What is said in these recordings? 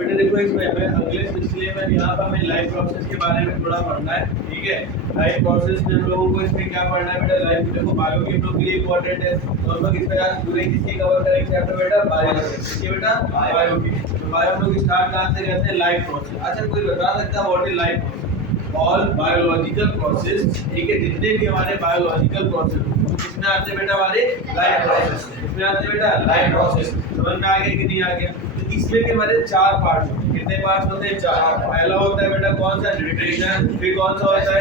बेटा देखो इसमें हमें अगले सिलसिले में यहाँ पर हमें लाइफ प्रोसेस के बारे में थोड़ा पढ़ना है, ठीक है। लाइफ प्रोसेस में हम लोगों को इसमें क्या पढ़ना है बेटा, लाइफ देखो बायोलॉजी हम लोग के लिए इंपॉर्टेंट है, तो हम लोग इसमें आज पूरे किसकी कवर करेंगे चैप्टर बेटा, बायोलॉजी बेटा, बायोलॉजी। तो बायो हम लोग स्टार्ट कहाँ से करते हैं, लाइफ प्रोसेस। अच्छा कोई बता सकता है what is life process? All biological process, ठीक है, जितने भी हमारे बायोलॉजिकल प्रोसेस किसमें आते हैं बेटा, हमारे लाइफ प्रोसेस। किसमें आते हैं बेटा, लाइफ प्रोसेस। समझ में आ गया कि नहीं आ गया? तो इसमें के हमारे चार पार्ट होते हैं। कितने पार्ट होते हैं? चार। पहला होता है बेटा कौन सा, न्यूट्रिशन। फिर कौन सा होता है,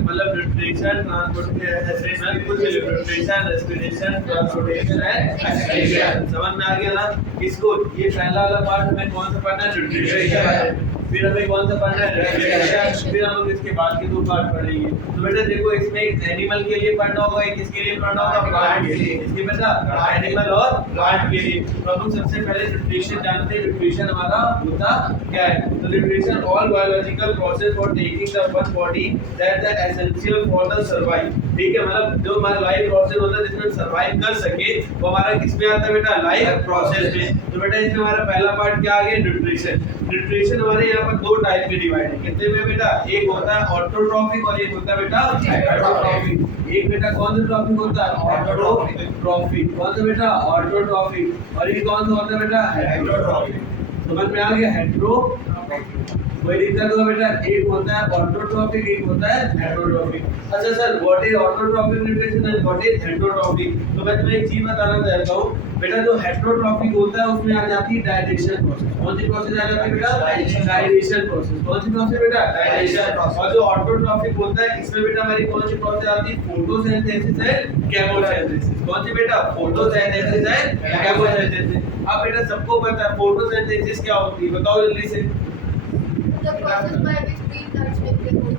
मतलब न्यूट्रिशन, ट्रांसपोर्टेशन, कुछ nutrition, respiration, transportation and excretion. समझ में आ गया ना? इसको ये पहला वाला पार्ट हमें कौन सा पढ़ना है, न्यूट्रिशन। फिर हमें कौन सा पढ़ना है, रेस्पिरेशन। फिर हम लोग इसके बाद के दो पार्ट पढ़ेंगे। तो बेटा देखो इसमें एक एनिमल के लिए पढ़ना होगा, एक किसके लिए पढ़ना होगा, प्लांट के लिए। इसके बेटा एनिमल और प्लांट के लिए। तो हम लोग सबसे पहले न्यूट्रिशन जानते हैं। न्यूट्रिशन हमारा होता क्या है? तो nutrition all biological process for taking the one body that the essential for the survive. ठीक है, मतलब जो हमारा लाइफ प्रोसेस होता है जिसमें सर्वाइव कर सके वो हमारा किसमें आता है बेटा, लाइफ प्रोसेस में। तो बेटा इसमें हमारा पहला पार्ट क्या आ गया, न्यूट्रिशन। न्यूट्रिशन हमारे यहाँ पर दो टाइप में डिवाइड है। कितने में बेटा? एक होता है ऑटोट्रॉफिक और एक होता है बेटा हेटेरोट्रॉफिक। एक बेटा कौन सा ट्रॉफिक होता है, ऑटोट्रॉफिक। कौन सा बेटा, ऑटोट्रॉफिक। और ये कौन सा होता है बेटा, हेटेरोट्रॉफिक। समझ में आ गया, हेटेरोट्रॉफिक। कोई दिक्कत हो बेटा? एक होता है ऑटोट्रॉफिक, एक होता है हेटेरोट्रॉफिक। अच्छा sir what is autotrophic nutrition and what is heterotrophic? तो मैं तुम्हें एक चीज बताना चाहता हूँ बेटा, जो हेटेरोट्रॉफिक होता है उसमें आ जाती है डाइजेशन प्रोसेस। कौन सी प्रोसेस आ जाती है बेटा, डाइजेशन प्रोसेस। कौन सी प्रोसेस बेटा, डाइजेशन। और जो ऑटोट्रॉफिक होता है इसमें बेटा हमारी कौन सी प्रोसेस आती है, फोटोसिंथेसिस एंड केमोसिंथेसिस। कौन सी बेटा, फोटोसिंथेसिस एंड केमोसिंथेसिस। अब बेटा सबको पता है फोटोसिंथेसिस क्या होती है, बताओ जल्दी से।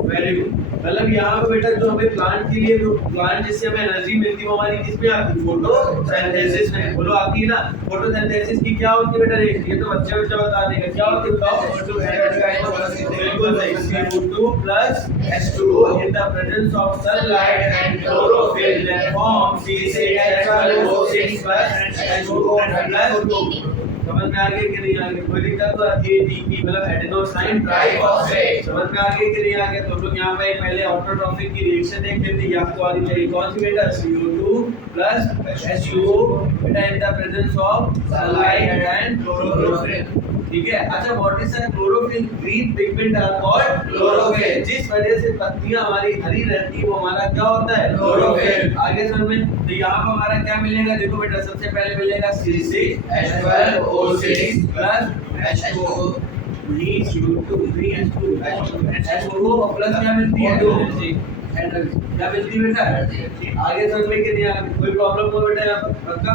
Very good. मतलब यहाँ पे बेटा जो हमें प्लांट के लिए जो प्लांट जिससे हमें एनर्जी मिलती है वो हमारी किसमें आती है, फोटोसिंथेसिस में। बोलो आती है ना? फोटोसिंथेसिस की क्या होती है बेटा, ये तो बच्चे बता देंगे क्या होती है, बताओ। बिल्कुल सही, CO2 plus H2O in the presence of sunlight and chlorophyll that form C6H12O6 plus H2O plus। समझ में आ गया कि नहीं आ गया? कोई दिक्कत तो ATP मतलब एडेनोसाइन ट्राइफॉस्फेट। समझ में आ गया कि नहीं आ गया? तो हम लोग यहाँ पे पहले ऑटोट्रॉफिक की रिएक्शन देख लेते हैं, आपको आनी चाहिए। कौन सी बेटा, CO2 plus H2O बेटा in the presence of sunlight and chlorophyll. ठीक है। अच्छा what is the chlorophyll? Green pigment are called chlorophyll. जिस वजह से पत्तियां हमारी हरी रहती है वो हमारा क्या होता है, क्लोरोफिल। आगे समझ में? तो यहाँ पर हमारा क्या मिलेगा, देखो बेटा सबसे पहले मिलेगा C6H12O6 plus H2O। H2O plus क्या मिलती है, एनर्जी। क्या मिलती है बेटा, आगे समझ में कि नहीं आगे? कोई प्रॉब्लम हो बेटा यहाँ पर? पक्का?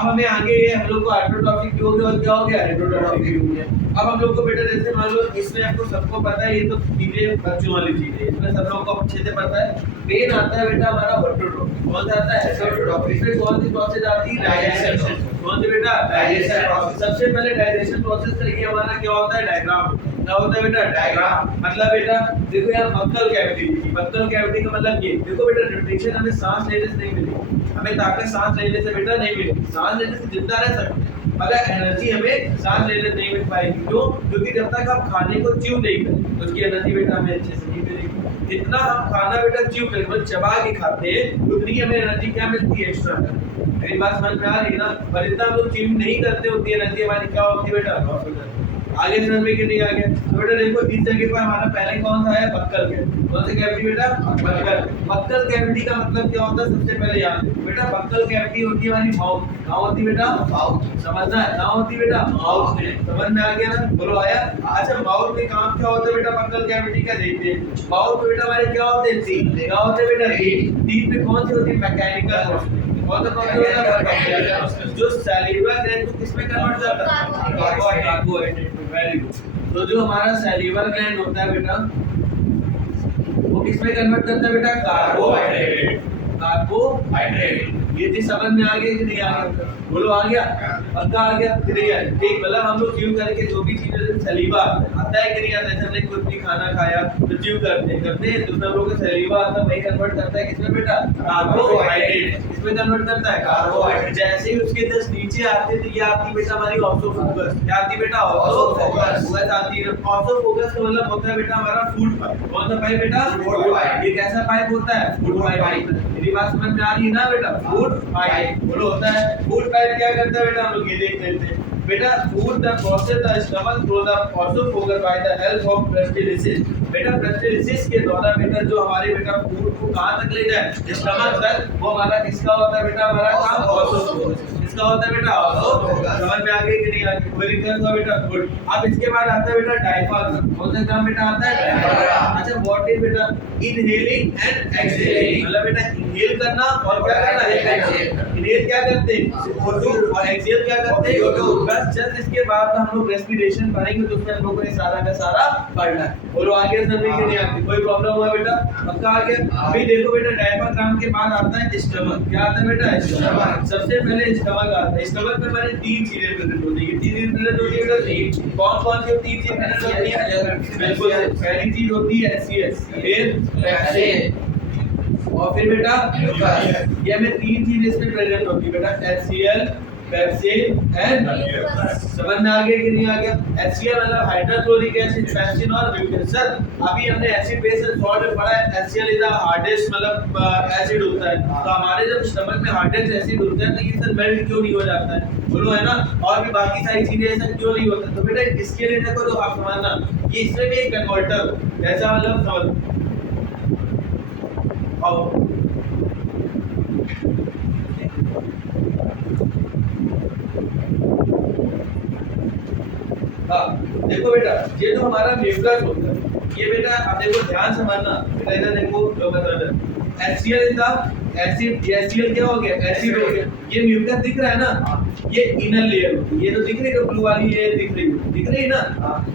अब हमें आगे ये हम लोग को ऑटोट्रॉफिक भी हो गया और क्या हो गया, हेटेरोट्रॉफिक भी हो गया। अब हम लोग को बेटा जैसे मान लो इसमें आपको सबको पता है, ये तो चीजें बच्चों वाली चीजें इसमें सब लोगों को अच्छे से पता है। मेन आता है बेटा हमारा ऑटोट्रॉफिक। कौन सा आता है, हेटेरोट्रॉफिक। इसमें कौन सी प्रोसेस आती है, डाइजेशन। कौन सी बेटा, डाइजेशन प्रोसेस। सबसे पहले डाइजेशन प्रोसेस का ये हमारा क्या होता है, डायग्राम। क्या होता है बेटा, डायग्राम। मतलब बेटा देखो यहाँ बक्कल कैविटी, बक्कल कैविटी का मतलब ये देखो बेटा, न्यूट्रिशन हमें सांस लेने से नहीं मिलेगी, हमें ताकत सांस लेने से बेटा नहीं मिलेगी। सांस लेने से जिंदा रह सकते हैं मगर एनर्जी हमें सांस लेने नहीं मिल पाएगी। क्यों? क्योंकि जब तक हम खाने को च्यू नहीं करें तो उसकी एनर्जी बेटा हमें अच्छे से नहीं मिलेगी। जितना हम खाना बेटा च्यू करें मतलब चबा के खाते हैं उतनी हमें एनर्जी क्या मिलती है, एक्स्ट्रा। मेरी बात समझ में आ रही है ना? पर इतना हम लोग च्यू नहीं करते उतनी एनर्जी हमारी क्या होती है बेटा, लॉस हो जाती है। आगे समझ में कि नहीं आ गया? तो बेटा देखो इस जगह पर हमारा पहले कौन सा है, बक्कल कैविटी। कौन सी कैविटी बेटा, बक्कल। बक्कल कैविटी का मतलब क्या होता है, सबसे पहले याद रखो बेटा बक्कल कैविटी होती है हमारी माउथ। कहाँ होती है बेटा, माउथ। समझना है, कहाँ होती है बेटा, माउथ में। समझ में आ गया ना? बोलो आया? अच्छा माउथ में काम क्या होता है बेटा बक्कल कैविटी का, देखते हैं। माउथ में बेटा हमारे क्या होते हैं, टीथ। क्या होते हैं बेटा, टीथ। टीथ में कौन सी होती है, मैकेनिकल प्रोसेस। कौन सा प्रोसेस होता है, जो सैलिवा ग्लैंड को किसमें कन्वर्ट करता है, कार्बोहाइड्रेट। Very good. तो जो हमारा सैलिवर ग्लैंड होता है बेटा वो किसमें कन्वर्ट करता है बेटा, कार्बोहाइड्रेट। कार्बोहाइड्रेट ये चीज समझ में आ गई कि नहीं आ गया? बोलो आ गया? पक्का आ गया कि नहीं आया? ठीक, मतलब हम लोग च्यू करके जो भी चीजें जैसे सलीवा आता है कि नहीं आता है, हमने कुछ भी खाना खाया तो च्यू करते हैं तो उसमें हम लोग का सलीवा आता है, वही कन्वर्ट करता है किसमें बेटा? कार्बोहाइड्रेट। इसमें कन्वर्ट करता है कार्बोहाइड्रेट। जैसे ही उसके जस्ट नीचे आते हैं तो ये आती है बेटा हमारी ऑटोफोकस। क्या आती है बेटा? ऑटोफोकस आती है। ऑटोफोकस का मतलब होता है बेटा हमारा फूड पाइप। कौन सा पाइप बेटा? Food pipe. ये कैसा पाइप होता है? Food pipe. मेरी बात समझ में आ रही है ना बेटा? फूड पाइप बोलो होता है। फूड पाइप क्या करता है बेटा? हम लोग ये देख लेते हैं बेटा। Food the process the stomach through the autofocus by the help of peristalsis. बेटा पेस्टिलिसिस के द्वारा बेटा जो हमारे बेटा फूड को कहां तक ले जाए? स्टमक तक। वो हमारा किसका होता है बेटा? हमारा काम ऑटोफोकस। किसका होता है बेटा? ऑटोफोकस। समझ में आ गई कि नहीं आ गई? कोई दिक्कत हुआ बेटा? गुड। अब इसके बाद आता है बेटा डायफ्राम। कौन सा काम बेटा आता है? डायफ्राम। अच्छा व्हाट इज बेटा? Inhaling and exhaling. मतलब बेटा इनहेल करना और क्या करना है? इनहेल क्या करते हैं? CO2 और एक्सहेल क्या करते हैं? CO2। बस जस्ट इसके बाद हम लोग रेस्पिरेशन पढ़ेंगे तो उसमें हम लोग को ये सारा का सारा पढ़ना है। बोलो आगे समझ के नहीं आती? कोई प्रॉब्लम हुआ बेटा? पक्का आ गया? अभी देखो बेटा डायफ्राम के बाद आता है स्टमक। क्या आता है बेटा? स्टमक। सबसे पहले स्टमक आता है। स्टमक में हमारी तीन चीजें प्रेजेंट होती है। तीन चीजें प्रेजेंट होती है बेटा? तीन। कौन-कौन सी तीन चीजें प्रेजेंट होती है? बिल्कुल पहली चीज होती है एचसीएल, फिर पेप्सिन और फिर बेटा म्यूकस। ये हमें तीन चीजें इसमें प्रेजेंट होती है बेटा, एचसीएल, पेप्सिन एंड समझ में आ गया कि नहीं आ गया? HCl मतलब हाइड्रोक्लोरिक एसिड, पेप्सिन और म्यूकस। सर अभी हमने एसिड बेस एंड सॉल्ट में पढ़ा है HCl इज द हार्डेस्ट मतलब एसिड होता है। तो हमारे जब स्टमक में हार्डेस्ट एसिड होता है तो ये सर मेल्ट क्यों नहीं हो जाता है? बोलो है ना? और भी बाकी सारी चीजें ऐसा क्यों नहीं होता? तो बेटा इसके लिए देखो तो आप समझना ये इसमें भी एक कन्वर्टर ऐसा मतलब समझ आओ। हाँ देखो बेटा ये जो हमारा म्यूकस होता है ये बेटा आप देखो ध्यान से समझना बेटा। इधर देखो जो मतलब HCl is the acid. HCl क्या हो गया? एसिड हो गया। ये म्यूकस दिख रहा है ना? ये इनर लेयर होती है। ये तो दिख रही है ब्लू वाली लेयर दिख रही है ना?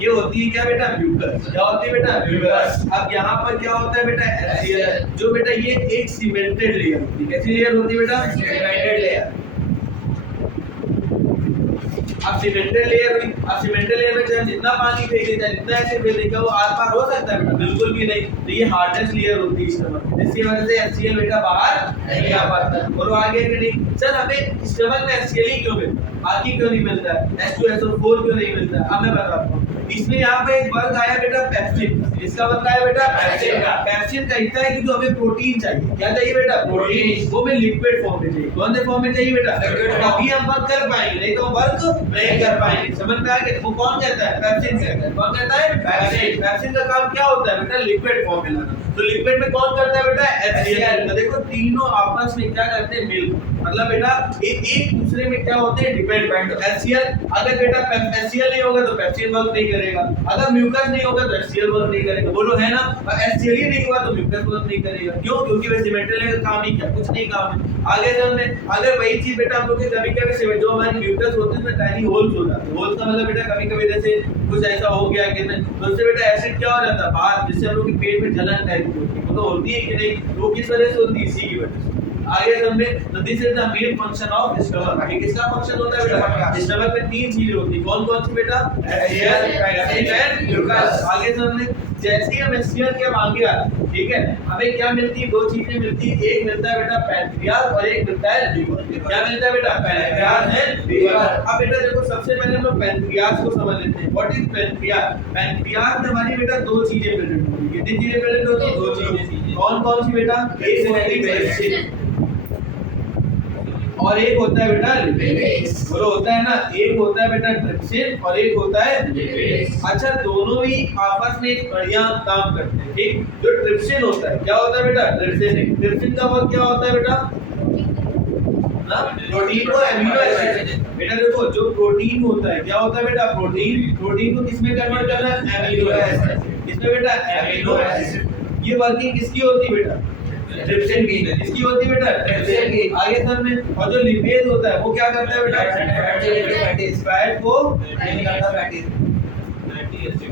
ये होती है क्या बेटा? म्यूकस। क्या होती है बेटा? म्यूकस। अब यहाँ पर क्या होता है बेटा? HCl जो बेटा ये एक सीमेंटेड लेयर होती है। कैसी लेयर होती है बेटा? Cemented layer. अब सीमेंटेड लेयर हुई। अब सीमेंटेड लेयर में चाहे जितना पानी फेंक देता है जितना एसिड फेंक देगा वो आर पार हो सकता है बेटा? बिल्कुल भी नहीं। तो ये हार्डेस्ट लेयर होती है स्टमक, जिसकी वजह से HCl बेटा बाहर नहीं आ पाता। और आगे कि नहीं सर हमें स्टमक में HCl ही क्यों मिलता है? बाकी क्यों नहीं मिलता है? H2SO4 क्यों नहीं मिलता है? अब मैं बताता हूँ। इसमें यहाँ पे एक वर्ग आया बेटा पेप्सिन। इसका वर्ग आया बेटा पेप्सिन का। पेप्सिन कहता है कि जो हमें प्रोटीन चाहिए। क्या चाहिए बेटा? प्रोटीन। वो हमें लिक्विड फॉर्म में चाहिए। कौन से फॉर्म में चाहिए बेटा? तभी हम वर्क कर पाएंगे, नहीं तो वर्क नहीं कर पाएंगे। समझ में आ गया? वो कौन कहता है? पेप्सिन कहता है। कौन कहता है? पेप्सिन। पेप्सिन का काम क्या होता है बेटा? लिक्विड फॉर्म में लाना। तो लिक्विड में कौन करता है बेटा? HCl। तो देखो तीनों आपस में क्या करते हैं? मिल मतलब बेटा एक दूसरे में क्या होते हैं? डिपेंडेंट। HCl अगर बेटा HCl नहीं होगा तो पेप्सिन वर्क नहीं करेगा। अगर म्यूकस नहीं होगा तो HCl वर्क नहीं करेगा। बोलो है ना? और HCl ही नहीं हुआ तो म्यूकस वर्क नहीं करेगा। क्यों? क्योंकि वे सीमेंटेड लेयर का काम ही क्या? कुछ नहीं काम है। आगे चलने अगर वही चीज बेटा हम लोग के कभी-कभी सीमेंट जो हमारी म्यूकस होती है उसमें टाइनी होल्स हो जाते हैं। होल्स का मतलब बेटा कभी-कभी जैसे कुछ ऐसा हो गया कि तो उससे बेटा एसिड क्या हो जाता है? बाहर, जिससे हम लोग के पेट में जलन टाइप की होती है। वो तो होती है कि नहीं? वो किस वजह से होती है? इसी की वजह से। आगे समझे तो this is the main function of stomach. ये किसका फंक्शन होता है बेटा? स्टमक में तीन चीजें होती है। कौन कौन सी बेटा? HCl, pepsin and mucus. आगे समझे जैसे हम HCl के आगे आते ठीक है हमें क्या मिलती है? दो चीजें मिलती है। एक मिलता है बेटा पैंक्रियास और एक मिलता है लीवर। क्या मिलता है बेटा? Pancreas and liver. अब बेटा देखो सबसे पहले हम लोग पैंक्रियास को समझ लेते हैं। What is pancreas? पैंक्रियास में हमारी बेटा दो चीजें प्रेजेंट होती है। कितनी चीजें प्रेजेंट होती है? दो चीजें। कौन कौन सी बेटा? एक होती है पेप्सिन और एक होता है बेटा लिपेज। बोलो होता है ना? एक होता है बेटा ट्रिप्सिन और एक होता है लिपेज। अच्छा दोनों ही आपस में एक बढ़िया काम करते हैं। ठीक जो ट्रिप्सिन होता है क्या होता है बेटा? ट्रिप्सिन। ट्रिप्सिन का वर्क क्या होता है बेटा? प्रोटीन को एमिनो एसिड। बेटा देखो जो प्रोटीन होता है क्या होता है बेटा? प्रोटीन। प्रोटीन को किसमें कन्वर्ट करना है? Amino acid. इसमें बेटा एमिनो एसिड। ये वर्किंग किसकी होती है बेटा? ट्रिप्सिन की। इसकी होती है बेटा? ट्रिप्सिन की। आगे सर में और जो लिपेज होता है वो क्या करता है बेटा? फैट को नहीं निकालता। फैटी एसिड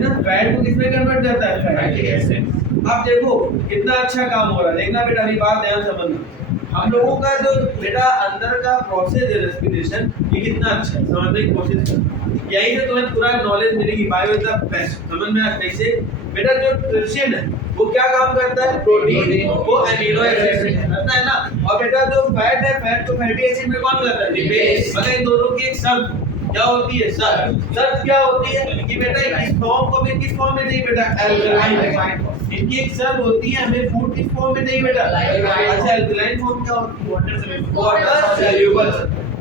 ना? फैट को किसमें कन्वर्ट करता है? Fatty acid. अब देखो कितना अच्छा काम हो रहा है, देखना बेटा अभी बात ध्यान समझना। हम लोगों का जो बेटा अंदर का प्रोसेस है रेस्पिरेशन, ये कितना अच्छा है समझने की कोशिश करना। यही से तुम्हें पूरा नॉलेज मिलेगी। बायो इज द बेस्ट, समझ में आ कैसे बेटा। जो ट्रिप्सिन है वो क्या काम करता है, प्रोटीन वो अमीनो एसिड करता है ना। और बेटा जो फैट है, फैट तो फैटी एसिड में कौन करता है, लिपिड। मगर इन दोनों की एक शर्त क्या होती है, शर्त क्या होती है कि बेटा इस फॉर्म को भी किस फॉर्म में नहीं बेटा, अल्कलाइन। इनकी एक शर्त होती है, हमें फूड किस फॉर्म में नहीं बेटा, अच्छा अल्कलाइन फॉर्म क्या होती है, water soluble.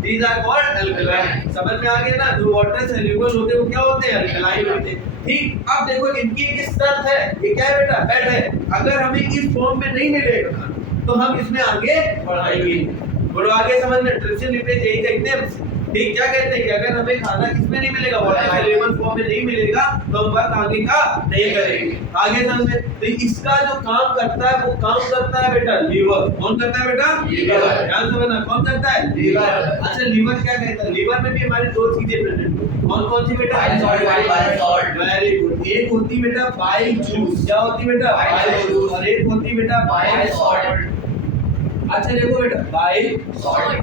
These are called alkaline. समझ में आ गया ना, जो वाटर सॉल्युबल होते हैं वो क्या होते हैं, अल्कलाइन होते हैं। ठीक, अब देखो इनकी एक शर्त है, ये क्या है बेटा, फैट है। अगर हमें इस फॉर्म में नहीं मिलेगा तो हम इसमें आगे बढ़ाएंगे। बोलो आगे समझ में, ट्रिप्सिन लिपिड यही देखते हैं। ठीक, क्या कहते हैं कि अगर हमें खाना किसमें नहीं मिलेगा, वाटर सॉल्युबल फॉर्म में नहीं मिलेगा तो हम बात आगे का नहीं करेंगे। आगे समझे, तो इसका जो काम करता है वो काम करता है बेटा लीवर। कौन करता है बेटा, लीवर। ध्यान समझना, कौन करता है, लीवर। अच्छा लीवर क्या कहता है, लीवर में भी हमारी दो चीजें प्रेजेंट होती, कौन कौन सी बेटा, वेरी गुड। एक होती बेटा बाइल जूस, क्या होती बेटा, बाइल जूस। और एक होती बेटा बाइल सॉल्ट। अच्छा देखो बेटा बाइल सॉल्ट,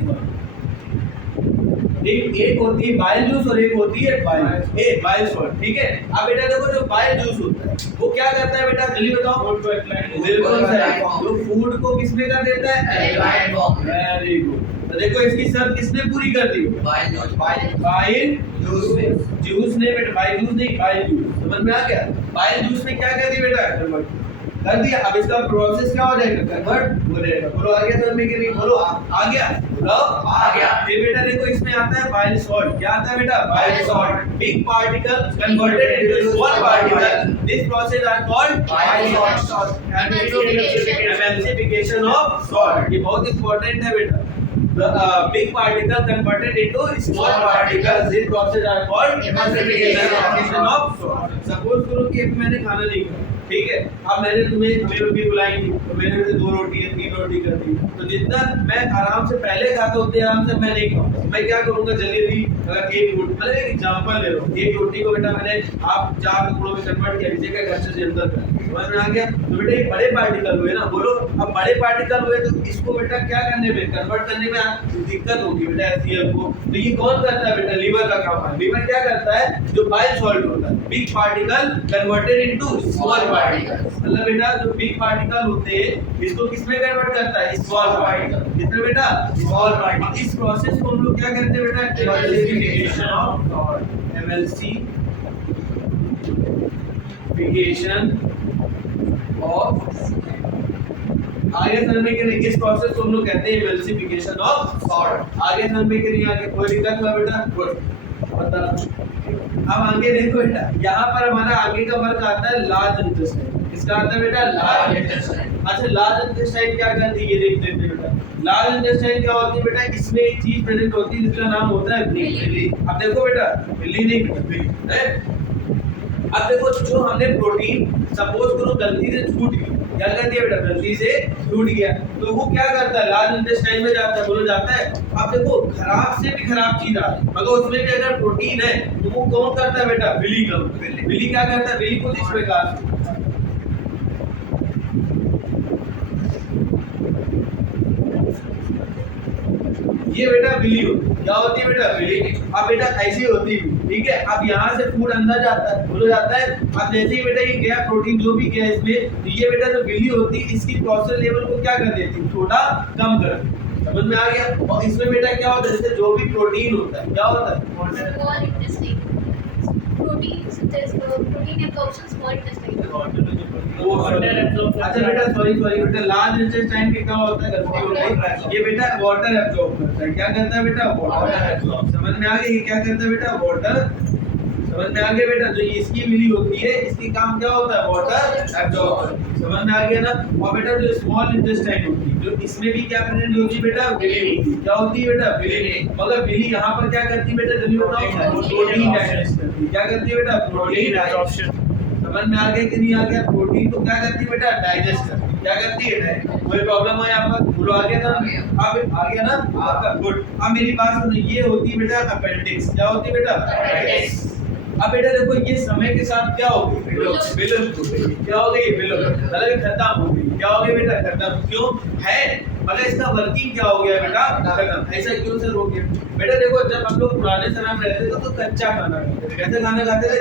एक होती है बाइल जूस और एक होती है बाइल सॉल्ट। ठीक है, अब बेटा देखो जो बाइल जूस होता है वो क्या करता है बेटा, जल्दी बताओ। बिल्कुल सही, जो फूड को किसमें कर देता है, एल्कलाइन फॉर्म। Very good. तो देखो इसकी शर्त किसने पूरी कर दी, बाइल जूस ने बेटा, बाइल जूस नहीं, बाइल जूस। समझ में आ गया, बाइल जूस ने क्या कर दी बेटा, कन्वर्ट कर दिया। अब इसका प्रोसेस क्या हो जाएगा, कन्वर्ट हो जाएगा। बोलो आ गया समझ में कि नहीं, बोलो आ गया, बोलो आ गया। फिर बेटा देखो इसमें आता है बाइल सॉल्ट, क्या आता है बेटा, bile salt. Big particle converted into small particle, this process are called bile salt emulsification of salt. ये बहुत इंपॉर्टेंट है बेटा। The big particle converted into small particles, this process are called emulsification of salt. Suppose करो कि अभी मैंने खाना नहीं खाया, ठीक है, अब मैंने तुम्हें हमें रोटी बुलाई थी तो मैंने उसे 2 रोटी या 3 रोटी कर दी। तो जितना मैं आराम से पहले खाता उतने आराम से मैं नहीं खाऊंगा। मैं क्या करूंगा, जल्दी अगर एक रोटी, मतलब एक एग्जांपल ले लो, एक रोटी को बेटा मैंने आप 4 टुकड़ों में कन्वर्ट किया, इसे क्या घर से अंदर कर, समझ में आ गया। तो बेटा ये बड़े पार्टिकल हुए ना, बोलो अब बड़े पार्टिकल हुए तो इसको बेटा क्या करने में, कन्वर्ट करने में दिक्कत होगी बेटा HCl को। तो ये कौन करता है बेटा, लीवर का काम है। लीवर क्या करता है, जो बाइल सॉल्ट होता है, big particle converted into small particle. मतलब बेटा जो बिग पार्टिकल होते हैं इसको किसमें कन्वर्ट करता है, स्मॉल पार्टिकल। किसमें बेटा, स्मॉल पार्टिकल। इस प्रोसेस को हम लोग क्या करते हैं बेटा, emulsification of salt, emulsification of. आगे समझने के लिए इस प्रोसेस को हम लोग कहते हैं एमल्सिफिकेशन ऑफ सॉल्ट। आगे समझने के लिए आगे कोई दिक्कत हुआ बेटा, बता। अब आगे देखो बेटा, यहाँ पर हमारा आगे का वर्क आता है लार्ज इंटेस्टाइन। इसका आता है बेटा लार्ज इंटेस्टाइन। अच्छा लार्ज इंटेस्टाइन क्या करती है, ये देख लेते हैं बेटा। लार्ज इंटेस्टाइन क्या होती है बेटा, इसमें एक चीज प्रेजेंट होती है जिसका नाम होता है विली। अब देखो बेटा, विली नहीं बेटा, है। अब देखो जो हमने प्रोटीन सपोज करो गलती से छूट गया, क्या कर दिया बेटा, गलती से छूट गया, तो वो क्या करता है, लार्ज इंटेस्टाइन में जाता है, बोलो जाता है। अब देखो खराब से भी खराब चीज आ रही है, मगर उसमें भी अगर प्रोटीन है तो वो कौन करता है बेटा, विली करता है। विली क्या करता है, विली को इस प्रकार से ये बेटा विली होती है। क्या होती है बेटा, विली। अब बेटा ऐसी होती है, ठीक है। अब यहाँ से फूड अंदर जाता है, बोलो जाता है। अब जैसे ही बेटा ये गया प्रोटीन जो भी गया इसमें, तो ये बेटा जो विली होती है इसकी प्रोसेस लेवल को क्या कर देती है, थोड़ा कम कर देती है। समझ में आ गया। और इसमें बेटा क्या होता है, जैसे जो भी प्रोटीन होता है क्या होता है, अच्छा बेटा सॉरी बेटा, लार्ज इंटेस्टाइन के क्या होता है, गलती हो गई, ये बेटा वाटर एब्जॉर्ब करता है। क्या करता है बेटा, वाटर एब्जॉर्ब। समझ में आ गया, ये क्या करता है बेटा, वाटर। समझ में आ गया बेटा, जो इसकी विली होती है इसकी काम क्या होता है, वाटर एब्जॉर्ब। समझ में आ गया ना। और बेटा जो स्मॉल इंटेस्टाइन होती है, जो इसमें भी क्या प्रेजेंट होती है बेटा, विली होती है। क्या होती है बेटा, विली। मगर विली यहाँ पर क्या करती है बेटा, जल्दी बताओ, प्रोटीन डाइजेस्ट करती है। क्या करती है बेटा, प्रोटीन एब्जॉर्प्शन। समझ में आ गया कि नहीं आ गया, प्रोटीन को क्या करती है बेटा, डाइजेस्ट करती है। क्या करती है, कोई प्रॉब्लम है यहाँ पर, बोलो आ गया ना, अब आ गया ना आपका, गुड। अब मेरी बात सुनो, ये होती है बेटा अपेंडिक्स। क्या होती है बेटा, अपेंडिक्स। अब बेटा देखो ये समय के साथ क्या हो गई, विलुप्त हो गई। क्या हो गई, विलुप्त, मतलब खत्म हो गई। क्या हो गई बेटा, खत्म। क्यों है, मगर इसका वर्किंग क्या हो गया बेटा, खत्म। ऐसा क्यों सर हो गया बेटा? देखो जब हम लोग पुराने समय में रहते थे तो कच्चा खाना खाते थे। कैसे खाना खाते थे,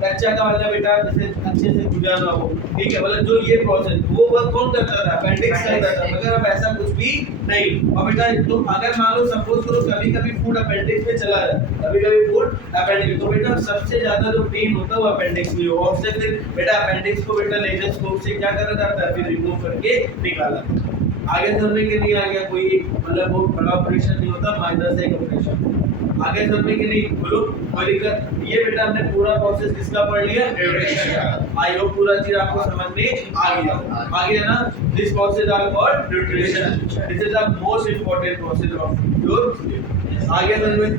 कच्चा का मतलब बेटा जैसे अच्छे से गुजारना हो, ठीक है, मतलब जो ये प्रोसेस वो वर्क कौन करता था, अपेंडिक्स करता था। मगर अब ऐसा कुछ भी नहीं। और बेटा तो अगर मान लो सपोज करो कभी कभी फूड अपेंडिक्स में चला जाता है, कभी कभी फूड अपेंडिक्स, तो बेटा सबसे ज्यादा जो पेन होता है वो अपेंडिक्स में हो। और फिर बेटा अपेंडिक्स को बेटा लेजरस्कोप से क्या करा जाता है, फिर रिमूव करके निकाला। आगे समझने के लिए आ गया, कोई मतलब बहुत बड़ा ऑपरेशन नहीं होता, माइनर से एक ऑपरेशन। आगे समझने के लिए बोलो कोई दिक्कत। ये बेटा हमने पूरा प्रोसेस किसका पढ़ लिया, न्यूट्रिशन का। आई होप पूरा चीज आपको समझ में आ गया ना। This process are called nutrition. This is the most important process of your. आगे समझ में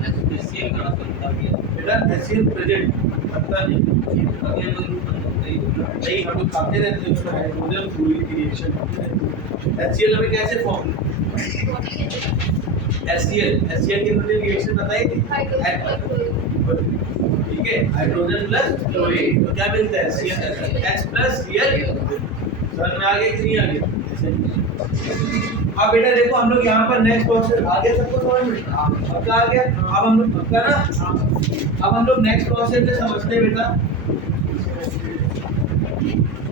बेटा एसिड प्रेजेंट पता नहीं नहीं, हम लोग खाते रहते हैं उसका हाइड्रोजन फ्लूइड की रिएक्शन होती है। HCl हमें कैसे फॉर्म, HCl की हमने रिएक्शन बताई थी, ठीक है, हाइड्रोजन प्लस क्लोरीन, तो क्या मिलता है, Cl H प्लस Cl। समझ में आ गया कि नहीं आ गया? अब बेटा देखो हम लोग यहाँ पर नेक्स्ट प्रोसेस आ गया, सबको समझ में पक्का आ गया। अब हम लोग पक्का ना, अब हम लोग नेक्स्ट प्रोसेस में समझते हैं बेटा।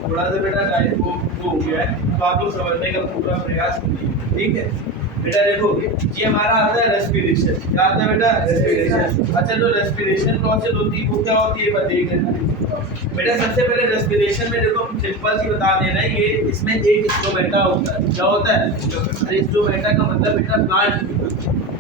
थोड़ा सा बेटा टाइम वो हो गया है, तो आप लोग समझने का पूरा प्रयास कीजिए, ठीक है बेटा। देखो ये हमारा आता है रेस्पिरेशन। क्या आता है बेटा, रेस्पिरेशन। अच्छा जो रेस्पिरेशन प्रोसेस होती है वो क्या होती है, बस देख लेना बेटा। सबसे पहले रेस्पिरेशन में देखो सिंपल सी बता देना, ये इसमें एक स्टोमेटा होता है। क्या होता है, स्टोमेटा का मतलब बेटा प्लांट।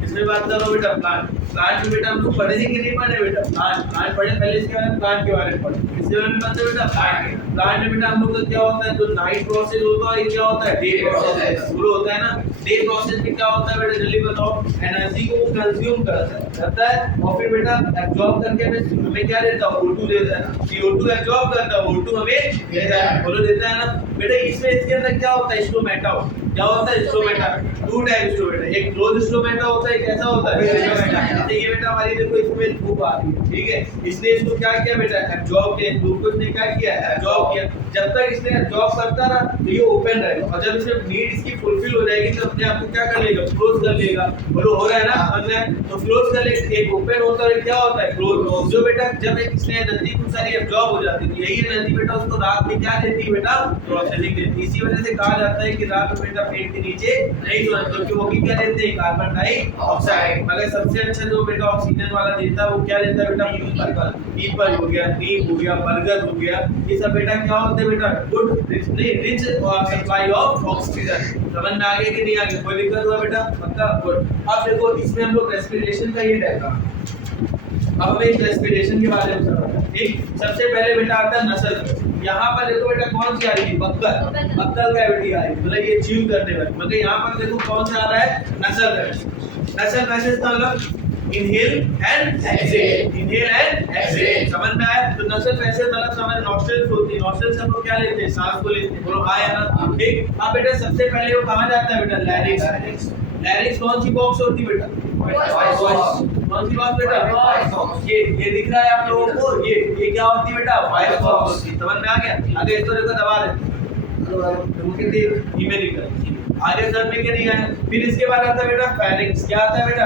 इसमें बात करो बेटा प्लांट। प्लांट में बेटा हम लोग पढ़े कि नहीं पढ़े बेटा, प्लांट पढ़े, पहले इसके बारे में प्लांट के बारे में पढ़े। इसके बारे में पता है बेटा प्लांट। प्लांट में बेटा हम लोग का क्या होता है, जो नाइट प्रोसेस होता है ये क्या होता है, डे प्रोसेस शुरू होता है ना। डे प्रोसेस में क्या होता है बेटा, जल्दी बताओ। एनर्जी को कंज्यूम करता है और फिर बेटा एब्जॉर्ब करके हमें क्या देता है, O2 देता है। CO2 एब्जॉर्ब करता है, O2 हमें देता है, बोलो देता है ना बेटा। इसमें इसके अंदर क्या होता है, स्टोमेटा। क्या होता है, स्टोमेटा। टू टाइप स्टोमेटा, एक क्लोज स्टोमेटा होता है, कैसा होता है, स्टोमेटा। ये बेटा हमारी देखो इसमें धूप आ रही है, ठीक है, इसने इसको क्या किया बेटा, एब्जॉर्ब किया। ग्लूकोज ने क्या किया, एब्जॉर्ब किया। जब तक इसने एब्जॉर्ब करता रहा तो ये ओपन रहेगा, और जब इसमें नीड इसकी फुलफिल हो जाएगी तो अपने आप को क्या कर लेगा, क्लोज कर लेगा। बोलो हो रहा है ना, समझ रहे हैं, तो क्लोज कर लेगा। एक ओपन होता है, क्या होता है, क्लोज। जो बेटा जब इसने एनर्जी खूब सारी एब्जॉर्ब हो जाती है, यही एनर्जी बेटा उसको रात में क्या देती है बेटा, प्रोसेसिंग देती है। इसी वजह से कहा जाता है कि रात में बेटा पेट के नीचे नहीं सोना, क्योंकि वो भी क्या देते हैं, कार्बन डाइऑक्साइड। मगर सबसे अच्छा जो बेटा ऑक्सीजन वाला देता है वो क्या देता है बेटा, पीपल हो गया, नीम हो गया, बरगद हो गया, ये सब बेटा क्या होते हैं बेटा, good rich supply of oxygen. समझ में आ गया कि नहीं आ गया, कोई दिक्कत हुआ बेटा, मतलब गुड। अब देखो इसमें हम लोग रेस्पिरेशन का ये डायग्राम, अब हमें इस रेस्पिरेशन के बारे में समझना, ठीक। सबसे पहले बेटा आता है नसल। यहाँ पर देखो बेटा कौन सी आ रही है, बक्कल कैविटी आ रही है, मतलब ये चीव करने वाली। मतलब यहाँ पर देखो कौन सा आ रहा है, नसल पैसेज का मतलब inhale and exhale, inhale and exhale. समझ में आया? तो नसल पैसेज मतलब समझ, नॉस्ट्रल्स होती है, नॉस्ट्रल से हम लोग क्या लेते हैं, सांस को लेते हैं। बोलो आया ना, ठीक। अब बेटा सबसे पहले वो कहाँ जाता है बेटा, लैरिंक्स। लैरिंक्स कौन सी बॉक्स होती है बेटा, कौन सी बॉक्स बेटा, ये दिख रहा है आप लोगों को, ये क्या होती है बेटा, वॉइस बॉक्स होती है। समझ में आ गया? आगे इसको देखो दबा देते आगे समझ में नहीं आया। फिर इसके बाद आता है बेटा फेरिंक्स। क्या आता है बेटा,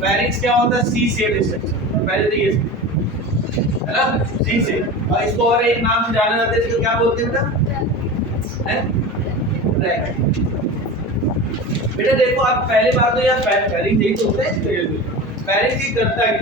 फेरिंक्स क्या होता है, सी शेप स्ट्रक्चर। पहले तो ये है ना, सी से, और इसको और एक नाम से जाना जाता है, इसको क्या बोलते हैं बेटा, है बेटा। देखो आप पहले बात तो यार फेरिंक्स यही तो होता है। फेरिंक्स ही करता है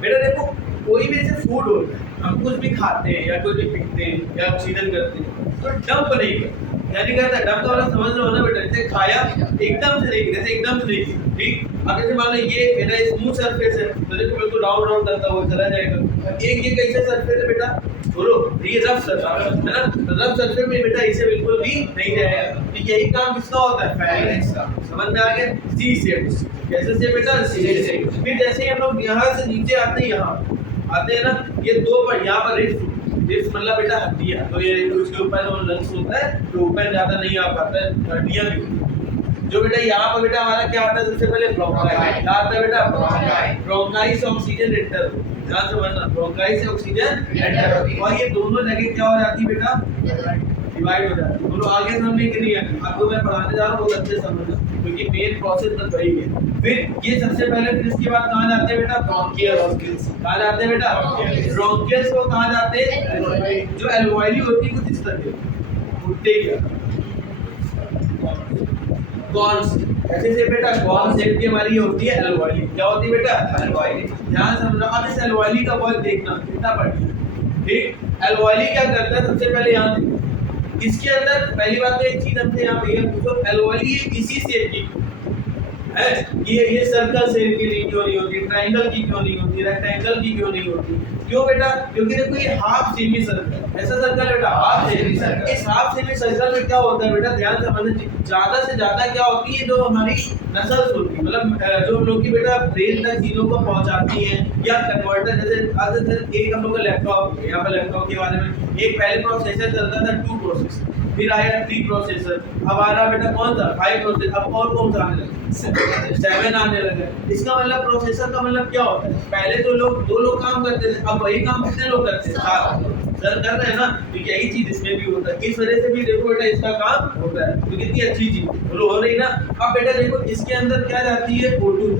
बेटा, देखो कोई भी ऐसे फूड होता है, हम कुछ भी खाते हैं या कुछ भी पीते हैं या ऑक्सीजन करते हैं तो डंप नहीं करते, यानी कहता है डंप का मतलब समझ लो ना बेटा, जैसे खाया एकदम से नहीं, जैसे एकदम से नहीं, ठीक। अब जैसे मान लो ये मेरा स्मूथ सरफेस है तो देखो बिल्कुल राउंड राउंड करता हुआ चला जाएगा। एक ये कैसा सरफेस है बेटा, बोलो ये रफ सरफेस है ना, तो रफ सरफेस में बेटा इसे बिल्कुल भी नहीं जाएगा। तो यही काम किसका होता है, फेरिंक्स का। समझ में आ गया, सी शेप, कैसे से बेटा, सी शेप। फिर जैसे ही हम लोग यहाँ से नीचे आते हैं, यहाँ आते हैं ना, ये दो पर यहाँ पर रिब्स मतलब बेटा हड्डियाँ, तो ये उसके ऊपर जो लंग्स होता है तो ऊपर ज्यादा नहीं आ पाता है, हड्डियाँ भी। जो बेटा यहाँ पर बेटा हमारा क्या आता है, सबसे पहले ब्रोंकाई। क्या आता है बेटा, ब्रोंकाई से ऑक्सीजन एंटर ध्यान से बनना, ब्रोंकाई से ऑक्सीजन एंटर होती है और ये दोनों जगह क्या हो जाती है बेटा, डिवाइड हो जाती है। बोलो आगे समझने के लिए आपको मैं पढ़ाने जा रहा हूँ, बहुत अच्छे समझना, क्योंकि मेन प्रोसेस बस वही है। फिर ये सबसे पहले, फिर इसके बाद कहाँ जाते हैं बेटा, ब्रोंकियल्स। कहाँ जाते हैं बेटा, ब्रोंकियल्स को कहाँ जाते हैं, जो एल्वेओली होती है कुछ इस तरह की, भुट्टे की कॉन्स, ऐसे से बेटा कॉन शेप की हमारी ये होती है एल्वेओली। क्या होती है बेटा, एल्वेओली। ध्यान से समझो। अब इस एल्वेओली का वर्क देखना कितना बढ़िया, ठीक। एल्वेओली क्या करता है, सबसे पहले यहाँ देखो, इसके अंदर पहली बात तो एक चीज हमसे यहाँ भैया पूछो, एल्वेओली इसी शेप की है, ये सर्कल शेप की क्यों नहीं होती, ट्रायंगल की क्यों नहीं होती, रेक्टेंगल की क्यों नहीं होती, क्यों बेटा, क्योंकि देखो ये हाफ सेमी सर्कल, ऐसा सर्कल है बेटा हाफ सेमी सर्कल। इस हाफ सेमी सर्कल में क्या होता है बेटा, ध्यान से समझना, ज्यादा से ज्यादा क्या होती है, जो हमारी नसल्स होती है, मतलब जो हम लोग की बेटा ब्रेन तक चीजों को पहुंचाती है, या कन्वर्टर, जैसे एक हम लोग का लैपटॉप है, यहाँ पर लैपटॉप के बारे में एक पहले प्रोसेसर चलता था 2 प्रोसेसर, फिर आया 3 प्रोसेसर, अब आ रहा बेटा कौन सा 5 प्रोसेसर, अब और कौन सा आने लगा 7 आने लगा। इसका मतलब प्रोसेसर का मतलब क्या होता है, पहले तो लोग 2 लोग काम करते थे, अब वही काम कितने लोग करते हैं, 7 सर कर रहे हैं ना। तो यही चीज इसमें भी होता है, इस वजह से भी देखो बेटा इसका काम होता है, तो कितनी अच्छी चीज बोलो हो रही ना। अब बेटा देखो इसके अंदर क्या जाती है, O2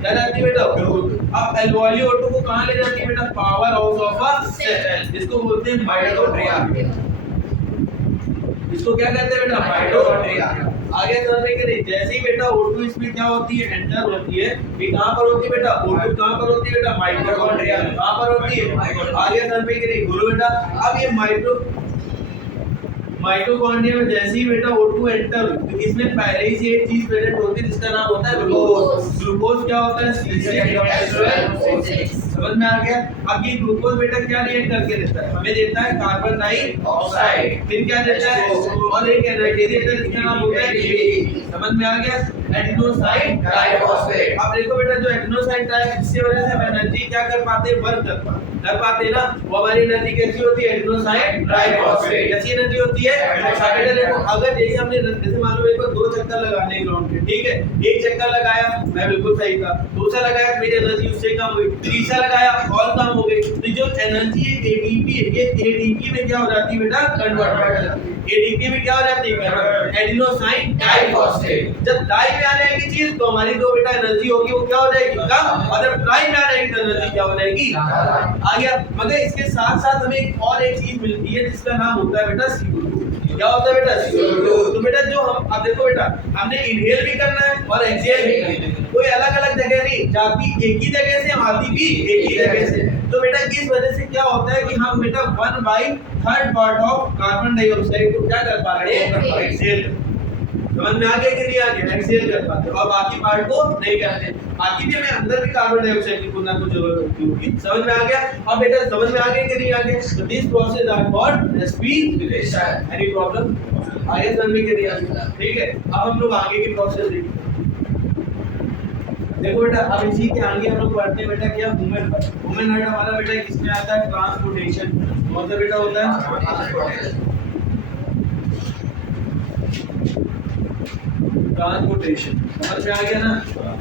क्या जाती है बेटा, O2। अब एल्वेओली O2 को कहाँ ले जाती है बेटा, power house of a cell, जिसको बोलते हैं माइटोकॉन्ड्रिया। इसको क्या कहते हैं बेटा, माइटोकॉन्ड्रिया। आगे समझने के लिए, जैसे ही बेटा O2 इसमें क्या होती है, एंटर होती है, ये कहां पर होती है बेटा, O2 कहां पर होती है बेटा, माइटोकॉन्ड्रिया कहां पर होती है, आगे समझने के लिए बोलो बेटा। अब ये माइटोकॉन्ड्रिया में जैसे ही बेटा O2 एंटर, तो इसमें पहले ही से एक चीज प्रेजेंट होती है जिसका नाम होता है ग्लूकोज। ग्लूकोज क्या होता है, समझ में आ गया। अब ये ग्लूकोज बेटा क्या रिएक्ट करके देता है, हमें देता है कार्बन डाइऑक्साइड, फिर क्या देता है, और एक एनर्जी देता है जिसका नाम होता है ATP। समझ में आ गया, एडिनोसाइन ट्राइफॉस्फेट। अब देखो बेटा जो एडिनोसाइन ट्राइफॉस्फेट, इसकी वजह से हम एनर्जी क्या कर पाते हैं, वर्क कर पाते ना, वो हमारी एनर्जी कैसी होती है, एडिनोसाइन ट्राइफॉस्फेट। कैसी एनर्जी होती है, बेटा देखो अगर यही हमने जैसे मान लो एक 2 चक्कर लगाने हैं ग्राउंड के, ठीक है, एक चक्कर लगाया मैं बिल्कुल सही था, दूसरा लगाया मेरी एनर्जी उससे कम हुई, तीसरा लगाया और कम हो गई, तो जो एनर्जी है एटीपी है, ये एटीपी में क्या हो जाती है बेटा, कन्वर्ट हो जाती है। एटीपी में क्या हो जाती है, एडिनोसाइन डाइफॉस्फेट। जब डाई में आ जाएगी चीज तो हमारी जो बेटा एनर्जी होगी वो क्या हो जाएगी, कम, और जब ट्राई में आ जाएगी तो एनर्जी क्या हो जाएगी, आ गया। मगर इसके साथ साथ हमें एक और एक चीज मिलती है जिसका नाम होता है बेटा CO2। क्या होता है बेटा, CO2। तो बेटा जो हम अब देखो बेटा, हमने इनहेल भी करना है और एक्सहेल भी करना है, कोई अलग अलग जगह नहीं, जाती एक ही जगह से, आती भी एक ही जगह से। तो बेटा इस वजह से क्या होता है कि हम बेटा 1/3 पार्ट ऑफ कार्बन डाइऑक्साइड को क्या कर पा रहे हैं, एक्सहेल। समझ में आ गया कि नहीं आ गया, एक्सहेल कर पाते और बाकी पार्ट को नहीं करते। बाकी भी हमें अंदर भी कार्बन डाइऑक्साइड की कुछ ना कुछ जरूरत होती होगी। समझ में आ गया। अब बेटा समझ में आ गया कि नहीं आ गया, तो this process are called respiration. Any problem, आगे समझ में नहीं आ गया, ठीक है। अब हम लोग आगे की प्रोसेस देखते हैं। देखो बेटा अब इसी के आगे हम लोग पढ़ते हैं बेटा क्या, ह्यूमन हार्ट। ह्यूमन हार्ट हमारा बेटा किसमें आता है, ट्रांसपोर्टेशन। कौन सा बेटा होता है, ट्रांसपोर्टेशन। समझ में आ गया ना,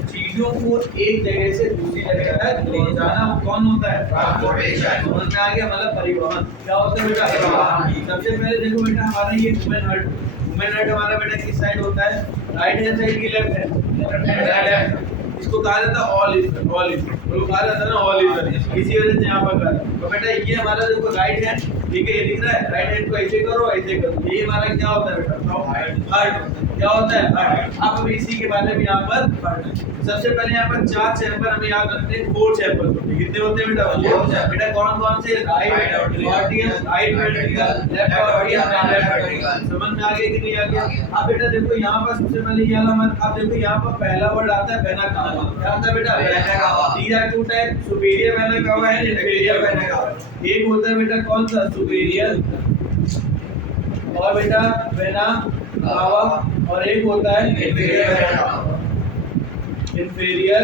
चीजों को एक जगह से दूसरी जगह तक ले जाना कौन होता है, ट्रांसपोर्टेशन। समझ में आ गया, मतलब परिवहन। क्या होता है बेटा, परिवहन। सबसे पहले देखो बेटा हमारा ये ह्यूमन हार्ट, ह्यूमन हार्ट हमारा बेटा किस साइड होता है, राइट हैंड साइड की लेफ्ट हैंड। इसको कहा जाता है ऑल ईस्टर्न, ऑल ईस्टर्न तो कहा जाता है ना, ऑल ईस्टर्न। इसी वजह से यहाँ पर कहा है। तो बेटा ये हमारा देखो राइट हैंड, ठीक है, ये दिख रहा है, राइट हैंड को ऐसे करो ऐसे करो, ये हमारा क्या होता है बेटा, हार्ट। क्या होता है, हार्ट। आप हमें इसी के बारे में यहाँ पर पढ़ना है। सबसे पहले यहाँ पर 4 चैम्बर हमें याद रखते हैं, 4 चैम्बर होते हैं। कितने होते हैं बेटा, बेटा कौन कौन से, right आर्टियल, right ventricle, left आर्टियल, left ventricle. समझ में आ गया कि नहीं आ गया। अब बेटा देखो यहाँ पर सबसे पहले ये वाला मत, अब देखो यहाँ पर पहला वर्ड आता है वेना कावा। क्या आता है बेटा, vena cava. These are 2 type, superior vena cava है, इंफीरियर वेना कावा। एक होता है बेटा कौन सा, सुपीरियर, और बेटा वेना कावा, और एक होता है inferior vena cava, inferior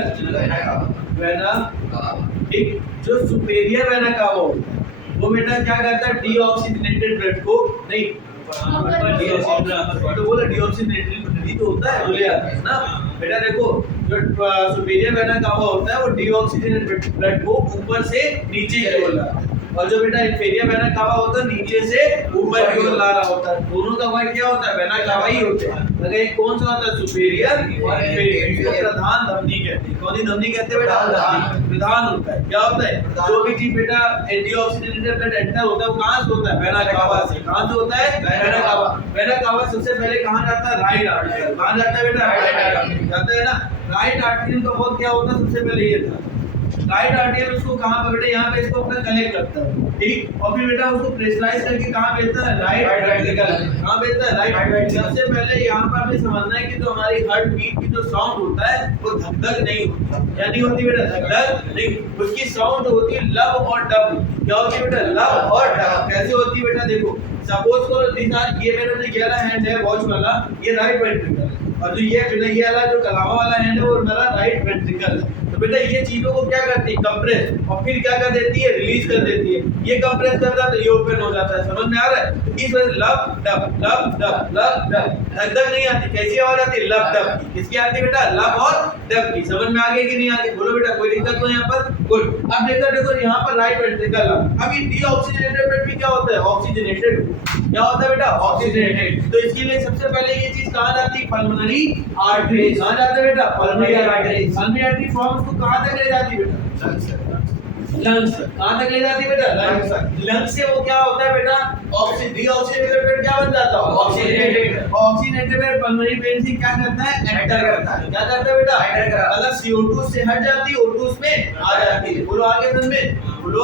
vena cava. ठीक, जो सुपीरियर वेना कावा होता है वो बेटा क्या करता है, डीऑक्सीजनेटेड ब्लड को नहीं, तो बोला डीऑक्सीजनेटेड ब्लड तो होता है, बोले ना बेटा देखो जो सुपीरियर वेना कावा होता है वो डीऑक्सीजनेटेड ब्लड को ऊपर से नीचे की ओर लाता है, और जो बेटा इंफीरियर वेना कावा होता है नीचे से ऊपर की ओर ला रहा होता है। दोनों का वर्क क्या होता है? वेना कावा ही होते हैं। अगर एक कौन सा होता है? सुपीरियर और इंफीरियर। इसको प्रधान धमनी कहते हैं। कौन सी धमनी कहते हैं बेटा? प्रधान होता है। क्या होता है? जो भी चीज बेटा डीऑक्सीजनेटेड ब्लड एंटर होता है वो कहां से होता है? वेना कावा से। कहां से होता है? Vena cava. वेना कावा सबसे पहले कहां जाता है? Right artery. कहां जाता है बेटा? राइट आर्टरी जाता है ना। राइट आर्टरी का वर्क क्या होता है? सबसे पहले ये था, राइट आर्टरी उसको कहां पे बेटा? यहाँ पे इसको अपना कलेक्ट करता है, ठीक, और फिर बेटा उसको प्रेशराइज करके कहां भेजता है? Right ventricle. कहां भेजता है? Right ventricle. सबसे पहले यहाँ पर हमें समझना है कि जो हमारी हार्ट बीट की जो साउंड होता है वो धक धक नहीं होती। क्या नहीं होती बेटा? धक धक नहीं, उसकी साउंड होती है लब और डब। क्या होती है बेटा? लब और डब। कैसे होती है बेटा? देखो सपोज करो ये मेरा जो ये वाला हैंड है वॉच वाला, ये राइट वेंट्रिकल है, और जो ये बेटा ये वाला जो कलावा वाला हैंड है वो मेरा राइट वेंट्रिकल है। तो बेटा ये चीजों को क्या करती है? कंप्रेस, और फिर क्या कर देती है? रिलीज कर देती है। ये कंप्रेस करता है तो ये ओपन हो जाता है। समझ में आ रहा है? तो इस वजह से लब डब लब डब लब डब, धक धक नहीं आती। कैसी आवाज आती है? लब डब की। किसकी आती है बेटा? लब और डब की। समझ में आ गई कि नहीं आ गई? बोलो बेटा, कोई दिक्कत तो यहाँ पर? गुड। अब देखो यहाँ पर राइट वेंट्रिकल। अब ये डीऑक्सीजनेटेड ब्लड भी क्या होता है? ऑक्सीजनेटेड। क्या होता है बेटा? ऑक्सीजनेटेड। तो इसके लिए सबसे पहले ये चीज कहां जाती है? Pulmonary artery. कहां जाता है बेटा? Pulmonary artery. Pulmonary artery form उसको कहां तक ले जाती है बेटा? लंग्स। कहां तक ले जाती है बेटा? लंग्स। लंग्स से वो क्या होता है बेटा? डीऑक्सीजनेटेड ब्लड क्या बन जाता है? Oxygenated. Oxygenated blood pulmonary vein से क्या करता है? एंटर करता है। क्या करता है बेटा? एंटर करता है। मतलब CO2 से हट जाती है, O2 उसमें आ जाती है। बोलो आगे समझ में? बोलो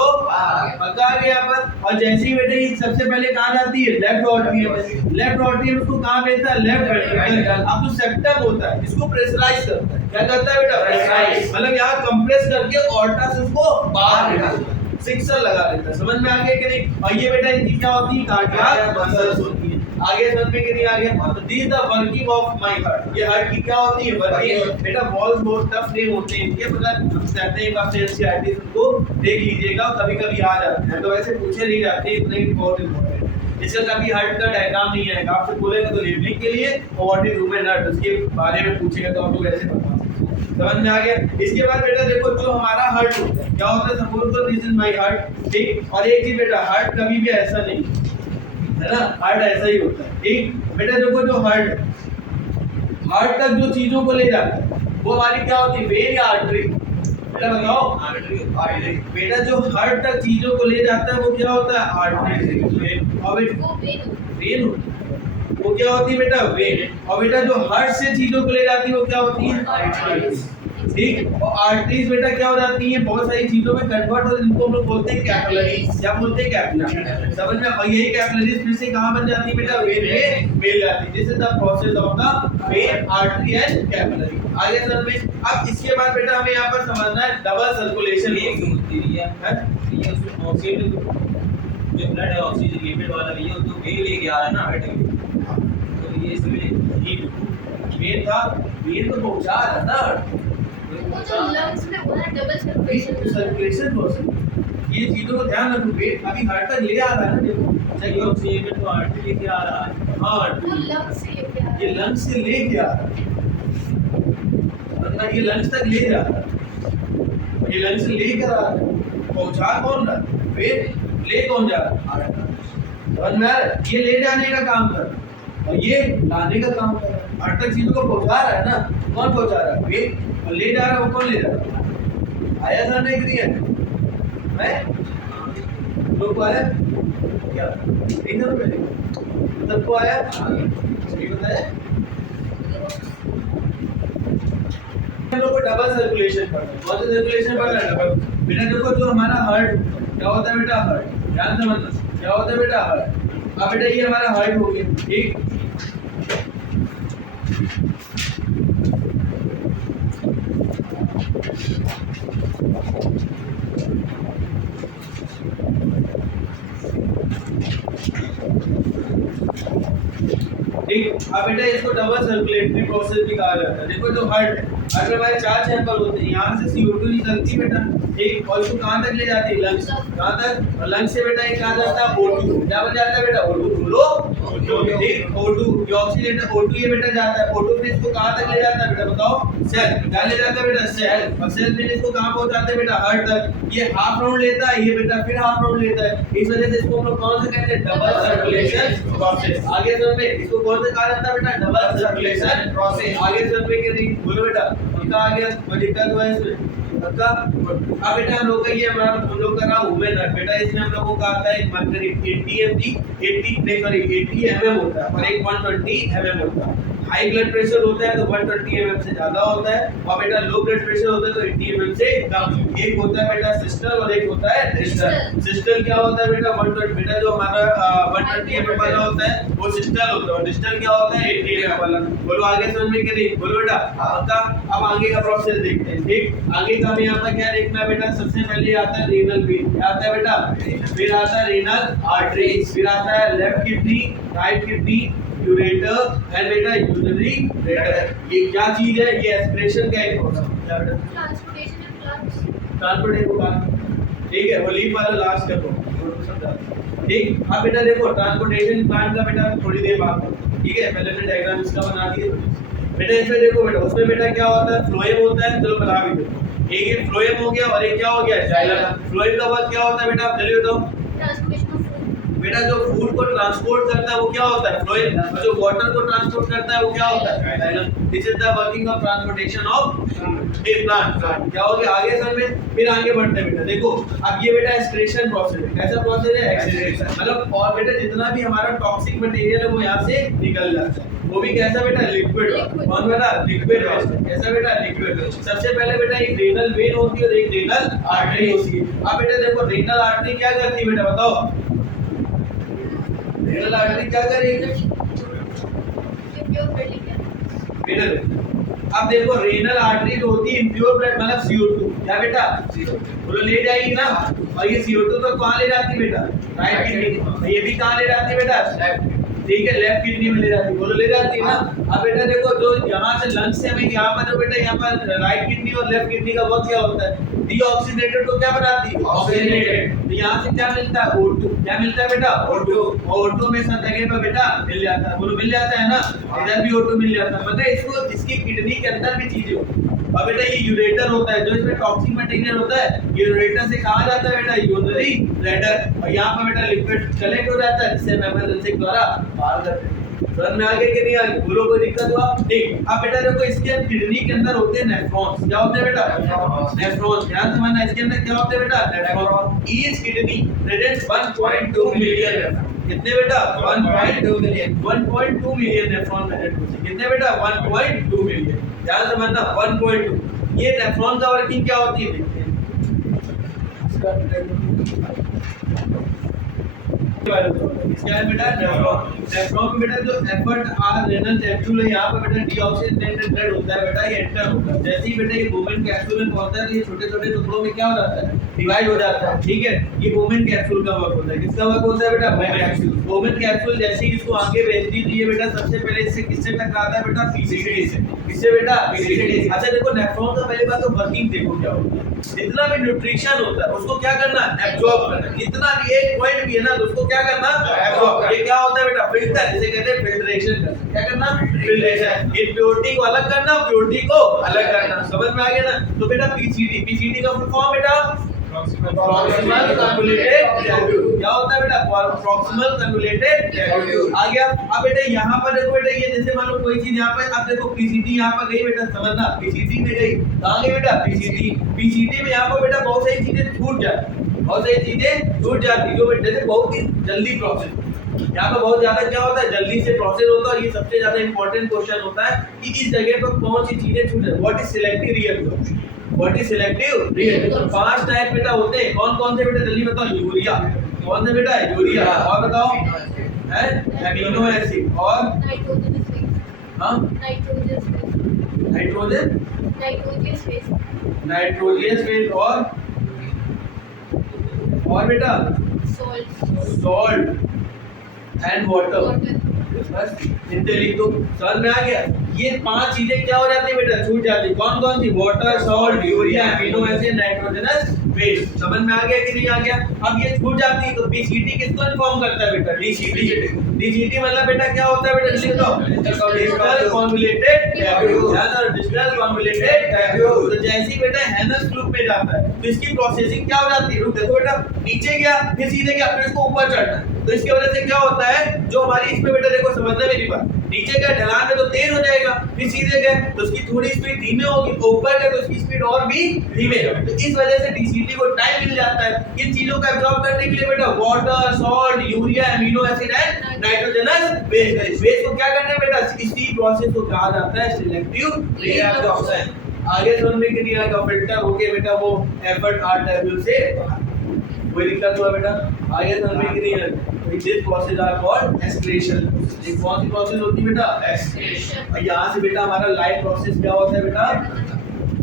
पक्का आ गया पर। और जैसे ही बेटा ये सबसे पहले कहां जाती है? लेफ्ट आर्टरी में। लेफ्ट आर्टरी में उसको कहां भेजता है? Left ventricle. अब जो सेप्टम होता है इसको प्रेशराइज करता है। क्या करता है बेटा? प्रेशराइज। मतलब यहाँ कंप्रेस करके ऑर्टा से उसको बाहर निकालता है, सिक्सर लगा देता है। समझ में आ गया कि नहीं? और ये बेटा इनकी क्या होती है? कार्डियक मसल्स होती है। आगे समझ में कि नहीं आ गया? तो this the working of my heart. ये हार्ट की क्या होती है? वर्किंग। बेटा वॉल्स बहुत टफ नहीं होते हैं इनके, मतलब हम कहते हैं आपने एनसीईआरटी उनको देख लीजिएगा, कभी-कभी आ जाते हैं, तो वैसे पूछे नहीं जाते, इतने बहुत इंपॉर्टेंट है। इसका कभी हार्ट का डायग्राम नहीं आएगा, आपसे बोलेगा तो लेबलिंग के लिए और व्हाट इज रूमेन हार्ट उसके बारे में पूछेगा तो आपको वैसे बता। समझ में आ गया? इसके बाद बेटा देखो जो हमारा हार्ट होता है क्या होता है? सपोज तो दिस इज माय हार्ट, ठीक। और एक चीज बेटा, हार्ट कभी भी ऐसा नहीं है ना, हार्ट ऐसा ही होता है, ठीक। बेटा देखो जो हार्ट तक जो चीजों को ले जाता है वो हमारी क्या होती है? वेन या आर्टरी? बेटा बताओ। आर्टरी। बेटा जो हार्ट तक चीजों को ले जाता है वो क्या होता है? आर्टरी। और वेन वो क्या होती है बेटा? वेन। और बेटा जो हार्ट से चीजों को ले जाती है वो क्या होती है? आर्टरीज, ठीक। और आर्टरीज बेटा क्या हो जाती है? बहुत सारी चीजों में कन्वर्ट हो, जिनको हम लोग बोलते हैं कैपिलरीज। क्या बोलते हैं? कैपिलरी। समझ में? और यही कैपिलरीज फिर से कहां बन जाती है बेटा? वेन में मिल जाती है। This is the process of the when, artery and capillary. आगे समझ में? अब इसके बाद बेटा हमें यहाँ पर समझना है डबल सर्कुलेशन होती है। ये उसमें ऑक्सीजन जो ब्लड है ऑक्सीजन लिमिट वाला ये तो वेन लेके आ रहा है ना हार्ट में, तो ये इसमें वेन था, वेन तो पहुंचा रहा था जो लंग्स में वो है डबल सर्कुलेशन प्रोसेस। ये चीजों को ध्यान रखो, वेट अभी हार्ट तक ले आ रहा है ना, देखो चाहिए ऑक्सीजन तो हार्ट लेके आ रहा है। हां वो लंग्स से लेके आ रहा है, ये लंग्स से लेके आ रहा है, मतलब ये लंग्स तक ले जा रहा है, ये लंग्स से लेकर आ रहा है। पहुंचा कौन रहा है? वेट ले कौन जा रहा है? समझ में आ रहा है? ये ले जाने का काम कर रहा है और ये लाने का काम कर रहा है। हार्ट तक चीजों को पहुंचा रहा है ना, कौन पहुंचा रहा है? वेट। और ले जा रहा है वो कौन ले जा रहा है? आया था नहीं क्रिया मैं लोग आया क्या इधर पे सबको आया सही बताया। हम लोग को डबल सर्कुलेशन पढ़ना है। कौन सा सर्कुलेशन पढ़ना है? डबल। बेटा देखो जो हमारा हार्ट क्या होता है बेटा? हार्ट ध्यान से समझना क्या होता है बेटा? हार्ट। अब बेटा ये हमारा हार्ट हो गया, ठीक। ठीक। अब बेटा इसको डबल सर्कुलेटरी प्रोसेस भी कहा जाता है। देखो जो हार्ट है अगर हमारे 4 चैम्बर होते हैं, यहाँ से CO2 निकलती है बेटा, ठीक, और इसको कहाँ तक ले जाती है? लंग्स। कहाँ तक? और लंग्स से बेटा ये कहाँ जाता है? O2। क्या बन जाता है बेटा? O2 बोलो, ठीक, O2 ये ऑक्सीजन O2 ये बेटा जाता है, O2 फिर इसको कहाँ तक ले जाता है बेटा बताओ? सेल। क्या ले जाता है बेटा? सेल। और सेल फिर इसको कहाँ पहुँचाते हैं बेटा? हार्ट तक। ये हाफ राउंड लेता है, ये बेटा फिर हाफ राउंड लेता है, इस वजह से इसको हम लोग कौन से कहते हैं? Double circulation process. आगे चल पे इसको कौन से कहा जाता है बेटा? Double circulation process. आगे चल पे के नहीं बोलो बेटा, पक्का आ गया? कोई दिक्कत हुआ इसमें? पक्का? अब बेटा हम लोग का ये हम लोग का रहा वुमेन है बेटा, इसमें हम लोगों का आता है मर्करी 80 mg 80 mm होता है और एक 120 mm होता है। हाई ब्लड प्रेशर होता है तो 120 mm से ज्यादा होता है, और बेटा लो ब्लड प्रेशर होता है तो 80 mm से कम। एक होता है बेटा सिस्टल और एक होता है डिस्टल। सिस्टल क्या होता है बेटा? 120 बेटा जो हमारा 120 mm वाला होता है वो सिस्टल होता है, और डिस्टल क्या होता है? 80 mm वाला। बोलो आगे समझ में कि नहीं? बोलो बेटा। अब आगे का प्रोसेस देखते हैं, ठीक। आगे का हमें यहाँ पर क्या देखना है बेटा? सबसे पहले आता है रीनल वेन, क्या आता है बेटा? फिर आता है रीनल आर्टरी, फिर आता है left kidney, right kidney, ureter and बेटा यूरिनरी ब्लैडर। ये क्या चीज है? ये एस्पिरेशन का एक प्रोसेस है। क्या बेटा? Transportation of blood. ट्रांसपोर्टेशन का, ठीक है, वो लीव वाला लास्ट कर दो, समझा, ठीक। अब बेटा देखो ट्रांसपोर्टेशन प्लांट का बेटा थोड़ी देर बाद करो, ठीक है, पहले मैंने डायग्राम इसका बना दिए बेटा। इसमें देखो बेटा, उसमें बेटा क्या होता है? फ्लोएम होता है, चलो बना भी दो। एक ये फ्लोएम हो गया और एक क्या हो गया? जाइलम। फ्लोएम का वर्क क्या होता है बेटा? आप जल्दी बताओ। Transportation of food. बेटा जो फूड को ट्रांसपोर्ट करता है वो क्या होता है? फ्लोएम। और जो वाटर को ट्रांसपोर्ट करता है वो क्या होता है? Xylem. This is the working of transportation of A plant. क्या हो गया आगे सर में? फिर आगे बढ़ते हैं बेटा, देखो अब ये बेटा एक्सक्रीशन प्रोसेस है। कैसा प्रोसेस है? एक्सक्रीशन, मतलब और बेटा जितना भी हमारा टॉक्सिक मटेरियल है वो यहाँ से निकल जाता है, वो भी कैसा बेटा? लिक्विड। कौन बेटा? Liquid waste. कैसा बेटा? लिक्विड। सबसे पहले बेटा एक रीनल वेन होती है और एक रीनल आर्टरी होती है। अब बेटा देखो रीनल आर्टरी क्या करती है बेटा बताओ? रीनल आर्टरी क्या करेगी बेटा? अब देखो रीनल आर्टरी जो होती है इम्प्योर ब्लड मतलब CO2, क्या बेटा? बोलो ले जाएगी ना, और ये CO2 तो कहाँ ले जाती है बेटा? Right kidney. ये भी कहाँ ले जाती है बेटा? ठीक है, लेफ्ट किडनी में ले जाती है। बोलो ले जाती है ना। अब बेटा देखो जो यहाँ से लंग्स से हमें यहाँ पर जो बेटा यहाँ पर राइट किडनी और लेफ्ट किडनी का वर्क क्या होता है? डीऑक्सीनेटेड को क्या बनाती है? ऑक्सीजनेटेड। तो यहाँ से क्या मिलता है? O2। क्या मिलता है बेटा? O2। और O2 में सब जगह पर बेटा मिल जाता है, बोलो मिल जाता है ना, इधर भी O2 मिल जाता है। मतलब इसको इसकी किडनी के अंदर भी चीजें होती है। और बेटा ये यूरेटर होता है, जो इसमें टॉक्सिक मटेरियल होता है, यूरेटर से कहाँ जाता है बेटा? Urinary bladder. और यहाँ पर बेटा लिक्विड कलेक्ट हो जाता है जिससे हम एमरजेंसी द्वारा बाहर करते हैं। समझ में आगे कि नहीं आगे? बोलो कोई दिक्कत हुआ? ठीक। अब बेटा देखो इसके किडनी के अंदर होते हैं नेफ्रॉन्स। क्या होते हैं बेटा? नेफ्रॉन्स। ध्यान से मानना, इसके अंदर क्या होते हैं बेटा? Nephron. Each kidney presents 1.2 million nephron. कितने बेटा? 1.2 मिलियन। 1.2 मिलियन नेफ्रॉन प्रेजेंट होते हैं। कितने बेटा? 1.2 मिलियन। ध्यान से मानना 1.2। ये नेफ्रॉन का वर्किंग क्या होती है देखते हैं। इसका है बेटा नेफ्रॉन। नेफ्रॉन में बेटा जो एफर्ट आर रेनल कैप्सूल है, यहाँ पे बेटा डीऑक्सीनेटेड ब्लड होता है बेटा, ये एंटर होता है। जैसे ही बेटा ये वुमेन कैप्सूल में पहुंचता है तो ये छोटे-छोटे टुकड़ों में क्या हो जाता है? डिवाइड हो जाता है, ठीक है। ये वुमेन कैप्सूल का वर्क होता है। किसका वर्क होता है बेटा? Women capsule. वुमेन कैप्सूल जैसे ही इसको आगे भेजती है बेटा, सबसे पहले इससे किससे टकराता है बेटा? पीसीडी से। किससे बेटा? पीसीडी। अच्छा देखो नेफ्रॉन का पहले बात तो वर्किंग देखो क्या होता है। जितना भी न्यूट्रिशन होता है उसको क्या करना? एब्जॉर्ब करना। जितना भी एक पॉइंट भी है ना तो उसको क्या करना? एब्जॉर्ब। ये क्या होता है बेटा? फिल्टर, जिसे कहते हैं फिल्ट्रेशन करना। क्या करना? फिल्ट्रेशन। इम्प्योरिटी को अलग करना, प्योरिटी को अलग करना। समझ में आ गया ना? तो बेटा पीसीडी, पीसीडी का फुल फॉर्म बेटा प्रॉक्सिमल कन्वोल्यूटेड ट्यूब्यूल। क्या होता है बेटा? Proximal convoluted tubule. आ गया। अब बेटा यहाँ पर देखो बेटा, ये जैसे मान लो कोई चीज यहाँ पर, अब देखो पीसीडी यहाँ पर गई बेटा, समझना पीसीडी में गई, कहाँ गई बेटा? पीसीडी। पीसीडी में यहाँ पर बेटा बहुत सारी चीजें छूट जाती, बहुत सारी चीजें छूट जाती जो बेटा जैसे बहुत ही जल्दी प्रोसेस, यहाँ पे बहुत ज्यादा क्या होता है? जल्दी से प्रोसेस होता है। और ये सबसे ज्यादा इंपॉर्टेंट क्वेश्चन होता है कि इस जगह पर कौन सी चीजें छूट जाती? What is selective reabsorption? What is selective reabsorption? 5 type बेटा होते हैं। कौन कौन से बेटा जल्दी बताओ? यूरिया। कौन से बेटा? यूरिया। और बताओ है एमिनो एसिड और हां नाइट्रोजन नाइट्रोजियस फेज और बेटा सॉल्ट एंड वाटर। बस इतने लिख दो, समझ में आ गया। ये 5 चीजें क्या हो जाती है बेटा, छूट जाती है। कौन कौन सी? Water, salt, urea, amino acid, nitrogenous base. समझ में आ गया कि नहीं आ गया? अब ये छूट जाती है तो पीसीटी किसको इन्फॉर्म करता है बेटा? डीसीटी। डीसीटी मतलब बेटा क्या होता है बेटा, जल्दी बताओ। Digital convoluted tubule, digital convoluted tubule. तो जैसे ही बेटा हैनस ग्रुप में जाता है तो इसकी प्रोसेसिंग क्या हो जाती है? रुक देखो बेटा, नीचे गया फिर सीधे गया, फिर इसको ऊपर चढ़ना है। तो इसकी वजह से क्या होता है, जो हमारी इसमें बेटा देखो, समझना मेरी बात, नीचे गया ढलान में तो तेज हो जाएगा, फिर सीधे गए तो उसकी थोड़ी स्पीड धीमे होगी, ऊपर गए तो उसकी स्पीड और भी धीमे। तो इस वजह से डीसीटी को टाइम मिल जाता है इन चीजों को एब्जॉर्ब करने के लिए बेटा। Water, salt, urea, amino acid and nitrogenous base. Base को क्या करना है बेटा, इसी प्रोसेस को कहा जाता है सिलेक्टिव रिएब्जॉर्प्शन। आगे समझ में नहीं आएगा, फिल्टर हो गए बेटा वो एफर्ट आर टेबल से बाहर, कोई दिक्कत हुआ बेटा? आगे समझ में नहीं आएगा। This process are called excretion. ये कौन सी प्रोसेस होती है बेटा? एक्सक्रीशन। और यहाँ से बेटा हमारा लाइफ प्रोसेस क्या होता है बेटा,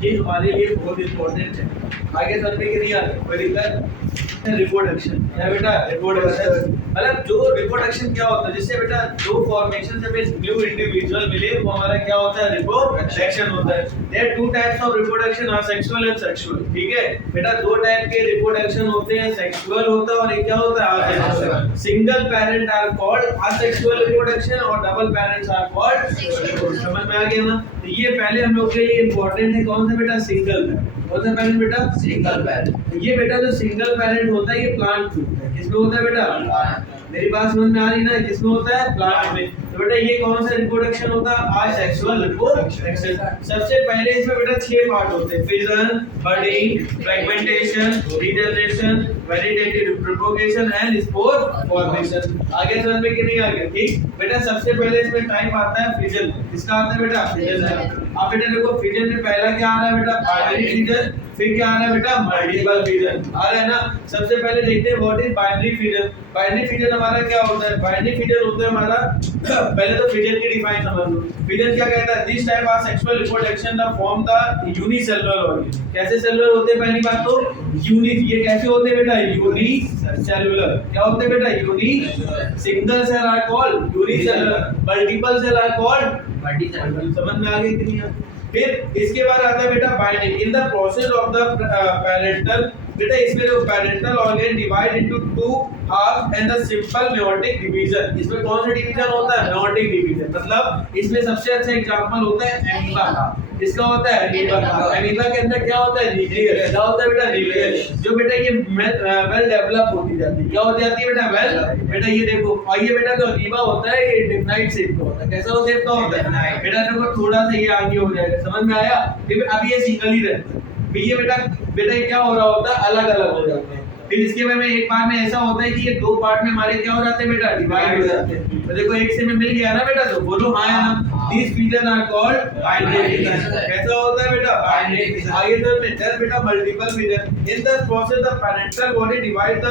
ये हमारे लिए बहुत इंपॉर्टेंट है। आगे समझ में नहीं आएगा, कोई दिक्कत? रिप्रोडक्शन है बेटा। रिप्रोडक्शन मतलब जो रिप्रोडक्शन क्या होता है, जिससे बेटा जो फॉर्मेशन से बेस न्यू इंडिविजुअल मिले, वो हमारा क्या होता है? रिप्रोडक्शन होता है। There two types of reproduction are sexual and sexual. ठीक है बेटा, दो टाइप के रिप्रोडक्शन होते हैं, सेक्सुअल होता है और एक क्या होता है? Asexual. Single parent are called asexual reproduction और double parents are called sexual. समझ में आ गया ना? तो ये पहले हम लोग के लिए इंपॉर्टेंट है, कौन सा बेटा? Single parent. कौन सा पेरेंट बेटा? Single parent. ये बेटा जो सिंगल पेरेंट होता है, ये प्लांट होता है। किसमें होता है बेटा? मेरी बात समझ में आ रही ना? किसमें होता है? प्लांट में। तो बेटा ये कौन सा रिप्रोडक्शन होता है? Asexual reproduction. सबसे पहले इसमें बेटा 6 पार्ट होते हैं, fission, budding, fragmentation, regeneration, vegetative propagation and spore formation. आगे समझ में कि नहीं आ गया? ठीक बेटा, सबसे पहले इसमें टाइप आता है फिजन। किसका आता है बेटा? फिजन। अब बेटा देखो, फिजन में पहला क्या आ रहा है बेटा? Binary fission. फिर क्या आ रहा है बेटा? मल्टीपल फिजन आ रहा है ना? सबसे पहले देखते हैं what is binary fission. Binary fission हमारा क्या होता है? बाइनरी फिजन होता है हमारा पहले तो फिजन की डिफाइन समझ लो। फिजन क्या कहता है? This type of sexual reproduction the form the unicellular organism. कैसे सेलुलर होते हैं? पहली बात तो यूनि, ये कैसे होते हैं बेटा? यूनिसेलुलर। क्या होते हैं बेटा? Uni. Single cell are called unicellular, multiple cell are called multicellular. समझ में आ गई कि नहीं? फिर इसके बाद आता है बेटा binding. In the process of the parental, बेटा इसमें जो parental organ divide into 2 half and the simple meiotic division. इसमें कौन सा डिवीजन होता है? Meiotic division. मतलब इसमें सबसे अच्छा एग्जांपल होता है एमीबा का। इसका होता है एमीबा का। एमीबा के अंदर क्या होता है? न्यूक्लियस। क्या होता है बेटा? न्यूक्लियस। जो बेटा ये वेल डेवलप होती जाती है। क्या हो जाती है बेटा? वेल। बेटा ये देखो, और ये बेटा जो एमीबा होता है ये डिफाइंड शेप का होता है। कैसा शेप का होता है बेटा? देखो थोड़ा सा ये आगे हो जाएगा, समझ में आया? अब ये सिंगल ही रहता है। फिर ये बेटा ये क्या हो रहा होता है? अलग अलग हो जाते हैं। फिर इसके बाद में एक बार में ऐसा होता है कि ये 2 पार्ट में हमारे क्या हो जाते हैं बेटा? डिवाइड हो जाते हैं। तो देखो एक से में मिल गया ना बेटा, तो बोलो हाँ या ना? This fission are called binary fission. कैसा होता है बेटा? Binary fission. आगे तो में देयर बेटा multiple fission. In the process the parental body divide the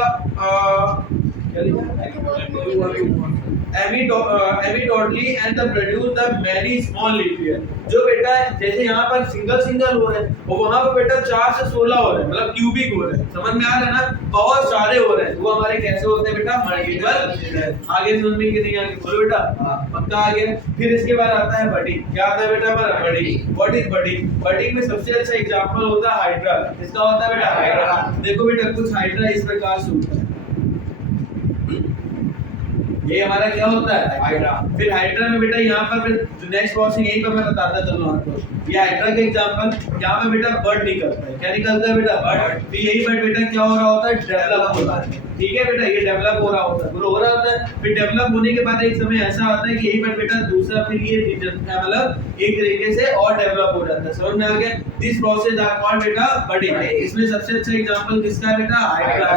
amitotically and the produce the many small nuclear. जो बेटा जैसे यहाँ पर सिंगल हो रहे हैं, और वहाँ पर बेटा 4 से 16 हो रहे हैं, मतलब क्यूबिक हो रहे हैं। समझ में आ रहा है ना? बहुत सारे हो रहे हैं, वो हमारे कैसे होते हैं बेटा? मल्टीपल। आगे समझ में कि नहीं आगे? बोलो बेटा पक्का आ गया। फिर इसके बाद आता है बडिंग। क्या आता है बेटा हमारा? Budding. What is budding? Budding में सबसे अच्छा एग्जांपल होता है हाइड्रा। किसका होता है बेटा? हाइड्रा। देखो बेटा कुछ हाइड्रा इस प्रकार से होता है, ये हमारा क्या होता है? हाइड्रा। फिर हाइड्रा में बेटा यहाँ पर फिर नेक्स्ट प्रोसेस यही पर मैं बताता चलूँ आपको। ये हाइड्रा का एग्जांपल, यहाँ पे बेटा बर्ड निकलता है। क्या निकलता है बेटा? बर्ड। तो यही बर्ड बेटा क्या हो रहा होता है? डेवलप हो रहा है। ठीक है बेटा, ये डेवलप हो रहा होता है, हो रहा होता है। फिर डेवलप होने के बाद एक समय ऐसा आता है कि यही पर बेटा दूसरा फिर ये मतलब एक तरीके से और डेवलप हो जाता है। समझ में आ गया? दिस प्रोसेस आर कॉल्ड बेटा बडिंग। इसमें सबसे अच्छा एग्जांपल किसका है बेटा? हाइड्रा।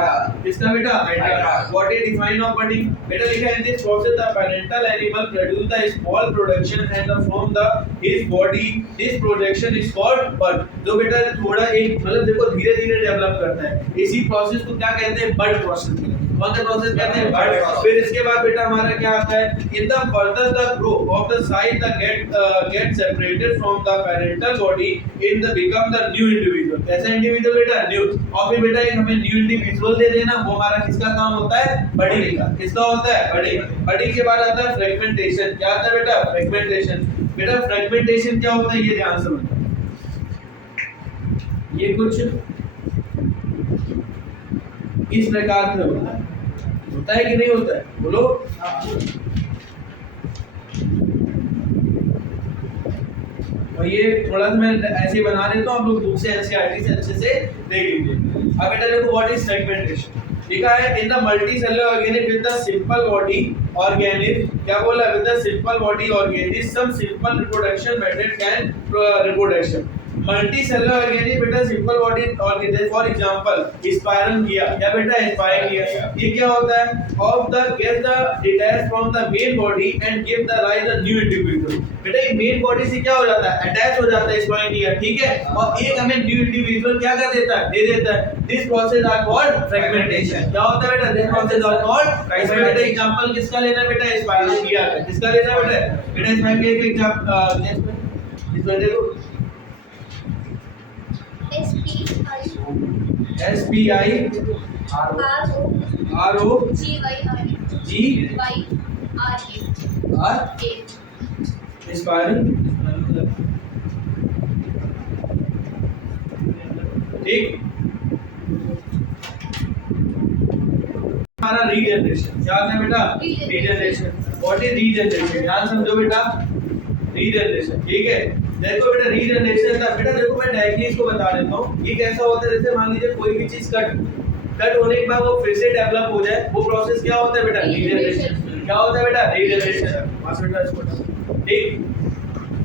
किसका बेटा? Hydra. What is define of budding? बेटा लिखा है this process the parental animal produce the small production and from the his body this production is called bud। जो बेटा थोड़ा एक मतलब देखो धीरे धीरे डेवलप करता है, इसी प्रोसेस को क्या कहते हैं? बड प्रोसेस कहते हैं। कौन सा प्रोसेस कहते हैं? बर्थ। फिर इसके बाद बेटा हमारा क्या आता है? In the further the growth of the site the get separated from the parental body in the become the new individual. कैसा इंडिविजुअल बेटा? न्यू। और फिर बेटा एक हमें न्यू इंडिविजुअल दे देना, वो हमारा किसका काम होता है? बड़ी का। किसका होता है? बड़ी। बड़ी के बाद आता है फ्रेगमेंटेशन। क्या आता है बेटा? फ्रेगमेंटेशन। बेटा फ्रेगमेंटेशन क्या होता है ये ध्यान से समझो। ये कुछ इस प्रकार से होता है कि नहीं होता है? बोलो। और ये थोड़ा सा मैं ऐसे बना देता हूँ, आप लोग बुक से एनसीईआरटी से अच्छे से देख लीजिए। अब बेटा देखो व्हाट इज सेगमेंटेशन। लिखा है in the multicellular organism with the simple body organism. क्या बोला? With the simple body organism some simple reproduction method can reproduction. Multicellular organism बेटा simple body organism for example स्पायरम किया। क्या बेटा? स्पायर किया। ये क्या होता है? Of the get the detach from the main body and give the rise a new individual. बेटा ये मेन बॉडी से क्या हो जाता है? अटैच हो जाता है, स्पायर किया, ठीक है, और एक हमें न्यू इंडिविजुअल क्या कर देता है? दे देता है। This process are called fragmentation. क्या होता है बेटा? This process are called fragmentation. Example किसका लेना है बेटा? स्पायरम किया। किसका लेना है बेटा? बेटा स्पायर किया के एग्जांपल इसमें देखो SPI RO GYR स्पायरल। ठीक। हमारा रीजनरेशन क्या आता है बेटा? रीजनरेशन। What is regeneration? ध्यान समझो बेटा। रीजनरेशन, ठीक है। देखो बेटा रीजनरेशन का बेटा देखो मैं डायरेक्टली इसको बता देता हूँ। ये कैसा होता है? जैसे मान लीजिए कोई भी चीज कट होने के बाद वो फिर से डेवलप हो जाए, वो प्रोसेस क्या होता है बेटा? रीजनरेशन। क्या होता है बेटा? रीजनरेशन। ठीक।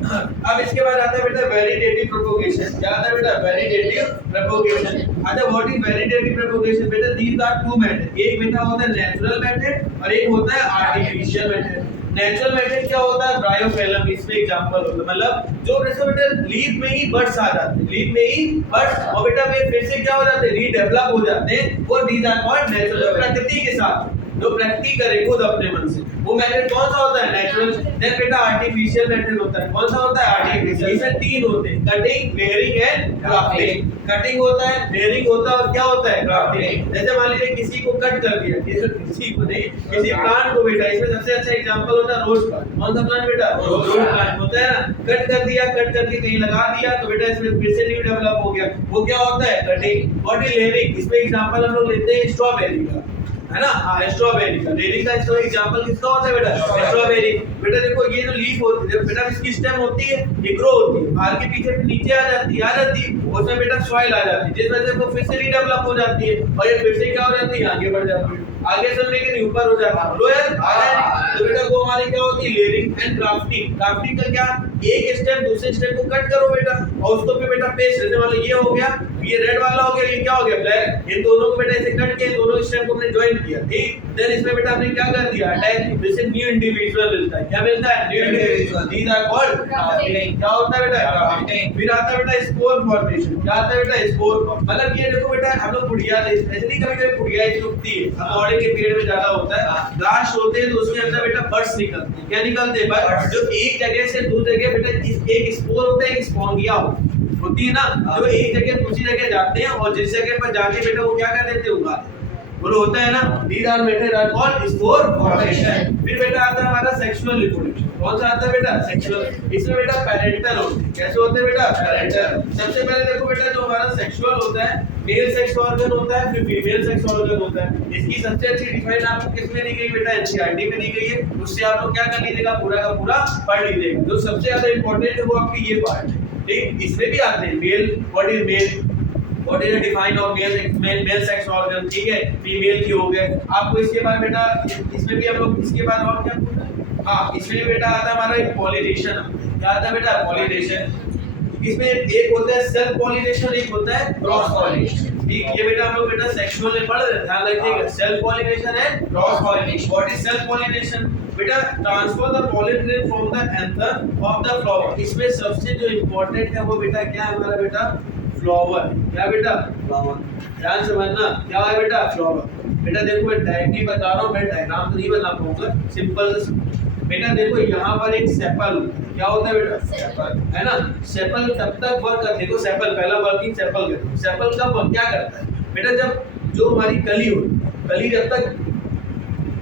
अब इसके बाद आता है बेटा वेजिटेटिव प्रोपगेशन। क्या आता है बेटा? Vegetative propagation. अच्छा व्हाट इज वेजिटेटिव प्रोपगेशन? बेटा दीस आर टू मेथड। एक बेटा होता है नेचुरल मेथड और एक होता है आर्टिफिशियल मेथड। नेचुरल मेथड क्या होता है? ब्रायोफिल्म इसमें एग्जांपल होता है, मतलब जो जैसे बेटा लीफ में ही बर्ड्स आ जाते हैं, लीफ में ही बर्ड्स, और बेटा वे फिर से क्या हो जाते हैं? रीडेवलप हो जाते हैं। वो दीस आर कॉल्ड नेचुरल। प्रकृति के साथ जो प्रकृति करे खुद अपने मन से, वो मेथड कौन सा होता है? नेचुरल। देन बेटा आर्टिफिशियल मेथड होता है। कौन सा होता है? आर्टिफिशियल। इसमें तीन होते हैं, cutting, layering and grafting. Cutting होता है, लेयरिंग होता है और क्या होता है? ग्राफ्टिंग। जैसे मान लीजिए किसी को कट कर दिया, किसी को नहीं, किसी प्लांट को बेटा, इसमें सबसे अच्छा एग्जांपल होता है रोज प्लांट। कौन सा प्लांट बेटा? रोज प्लांट होता है ना। कट कर दिया, कट करके कहीं लगा दिया तो बेटा इसमें फिर से न्यू डेवलप हो गया, वो क्या होता है? कटिंग। और ये लेयरिंग, इसमें एग्जांपल हम लोग लेते हैं स्ट्रॉबेरी का, है ना? हाँ स्ट्रॉबेरी का। लेयरिंग का एग्जांपल किसका होता है बेटा? स्ट्रॉबेरी। बेटा देखो ये जो लीफ होती है बेटा, इसकी स्टेम होती है, ये ग्रो होती है, बाहर के पीछे नीचे आ जाती है, उसमें बेटा सॉइल आ जाती है, जिस वजह से वो फिर से रीडेवलप हो जाती है और ये फिर से क्या हो जाती है? आगे बढ़ जाती है। आगे चलने के लिए ऊपर हो जाता है। लोअर तो बेटा वो हमारी क्या होती है? Layering and grafting. ग्राफ्टिंग का क्या? एक स्टेम दूसरे स्टेम को कट करो बेटा और उसको पे बेटा पेस्ट करने वाला, ये हो गया, ये रेड वाला हो गया, ये क्या हो गया? ब्लैक। इन दोनों को बेटा ऐसे कट के दोनों स्टेम को हमने ज्वाइन किया, ठीक। देन इसमें बेटा हमने क्या कर दिया? अटैच। जैसे न्यू इंडिविजुअल मिलता है। क्या मिलता है? New individual. These are called grafting. क्या होता है बेटा? ग्राफ्टिंग। फिर आता है बेटा स्पोर फॉर्मेशन। क्या आता है बेटा? स्पोर। मतलब ये देखो बेटा हम लोग पुड़िया ऐसे कभी-कभी पुड़िया ही उगती है, हमारे के पेड़ में ज्यादा होता है, ब्लास्ट होते हैं तो उसके अंदर बेटा बर्ड्स निकलते हैं। क्या निकलते हैं? बर्ड्स। जो एक जगह से दूसरी जगह बेटा एक स्पोर होता है, एक स्पोंगिया होती है ना, जो एक जगह दूसरी जगह जाते हैं और जिस जगह पर जाके बेटा वो क्या कर देते हैं? उगा। बोलो होता है ना। These are method are called spore formation. फिर बेटा आता है हमारा सेक्सुअल रिप्रोडक्शन। कौन सा आता है बेटा? सेक्सुअल। इसमें बेटा पैरेंटल होते हैं। कैसे होते हैं बेटा? पैरेंटल। सबसे पहले देखो बेटा जो हमारा सेक्सुअल होता है, मेल सेक्स ऑर्गन होता है, फिर फीमेल सेक्स ऑर्गन होता है। इसकी सबसे अच्छी डिफाइन आपको किसमें दी गई बेटा? एनसीईआरटी में दी गई है। उससे आप लोग क्या कर लीजिएगा? पूरा का पूरा पढ़ लीजिएगा। जो सबसे ज्यादा इंपॉर्टेंट है वो आपकी ये पार्ट है, ठीक। इसमें भी आते हैं male, what is male, what is the define of male sex organ, ठीक है। फीमेल की हो गए। आपको इसके बाद बेटा इसमें भी हम लोग इसके बाद और क्या पूछना है? हाँ इसमें बेटा आता है हमारा एक पॉलिनेशन। क्या आता है बेटा? पॉलिनेशन। इसमें एक होता है सेल्फ पॉलिनेशन, एक होता है क्रॉस पॉलिनेशन, ठीक। ये बेटा हम लोग बेटा सेक्सुअल में पढ़ रहे हैं, ध्यान रखिएगा। Self pollination and cross pollination. What is self pollination? बेटा transfer the pollen grain from the anther of the flower. इसमें सबसे जो इंपॉर्टेंट है वो बेटा क्या है हमारा बेटा? फ्लावर। क्या बेटा? फ्लावर। ध्यान समझना, क्या है बेटा? फ्लावर। बेटा देखो मैं डायरेक्टली बता रहा हूँ, मैं डायग्राम तो नहीं बना पाऊंगा, सिंपल। बेटा देखो यहाँ पर एक सेपल, क्या होता है बेटा? सेपल। है ना? सेपल तब तक वर्क कर, देखो सेपल पहला वर्किंग सेपल करते हैं। सेपल कब क्या करता है बेटा? जब जो हमारी कली होती है, कली जब तक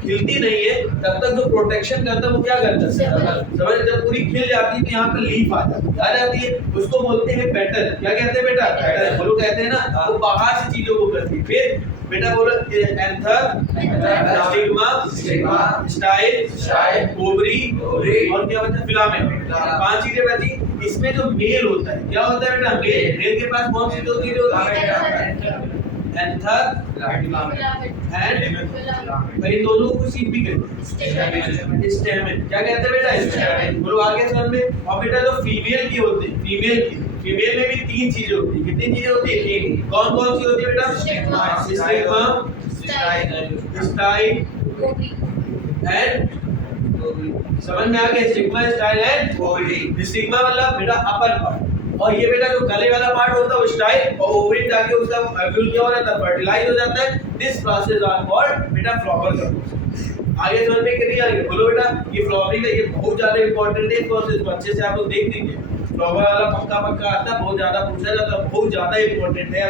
खिलती नहीं है तब तक जो प्रोटेक्शन करता है वो क्या करता है? सेपल। समझ? जब पूरी खिल जाती है तो यहाँ पे लीफ आ जाती है, उसको बोलते हैं पेटल। क्या कहते हैं बेटा? पेटल। बोलो कहते हैं ना, वो बाहर से चीजों को करती है। फिर बेटा बोलो एंथर, स्टिग्मा, स्टाइल, ओवरी और क्या बचा? फिलामेंट। 5 चीजें बची। इसमें जो मेल होता है, क्या होता है बेटा? मेल के पास कौन सी 2 चीजें होती है? एंथर एंड भाई दोनों को सीख भी कहते हैं स्टेमेन। क्या कहते हैं बेटा? स्टेमेन। बोलो आगे समझ में। और बेटा जो फीमेल की होती है, फीमेल में भी 3 चीजें होती है। कितनी चीजें होती है? 3। कौन कौन सी होती है बेटा? स्टिग्मा, स्टाइल एंड समझ में आ गया? Stigma, style and ovary. Stigma मतलब बेटा अपर पार्ट, और ये बेटा जो गले वाला पार्ट होता है वो स्टाइल, और ओवरी जाके उसका ओव्यूल क्या हो जाता है? फर्टिलाइज हो जाता है। दिस प्रोसेस आर कॉल्ड बेटा फ्लावर का प्रोसेस। आगे समझ में कितनी आगे? बोलो बेटा ये फ्लावरिंग है, ये बहुत ज्यादा इंपॉर्टेंट है। इस प्रोसेस को अच्छे से आप लोग देख लीजिए। फ्लावर वाला पक्का आता है, बहुत ज्यादा पूछा जाता है, बहुत ज्यादा इंपॉर्टेंट है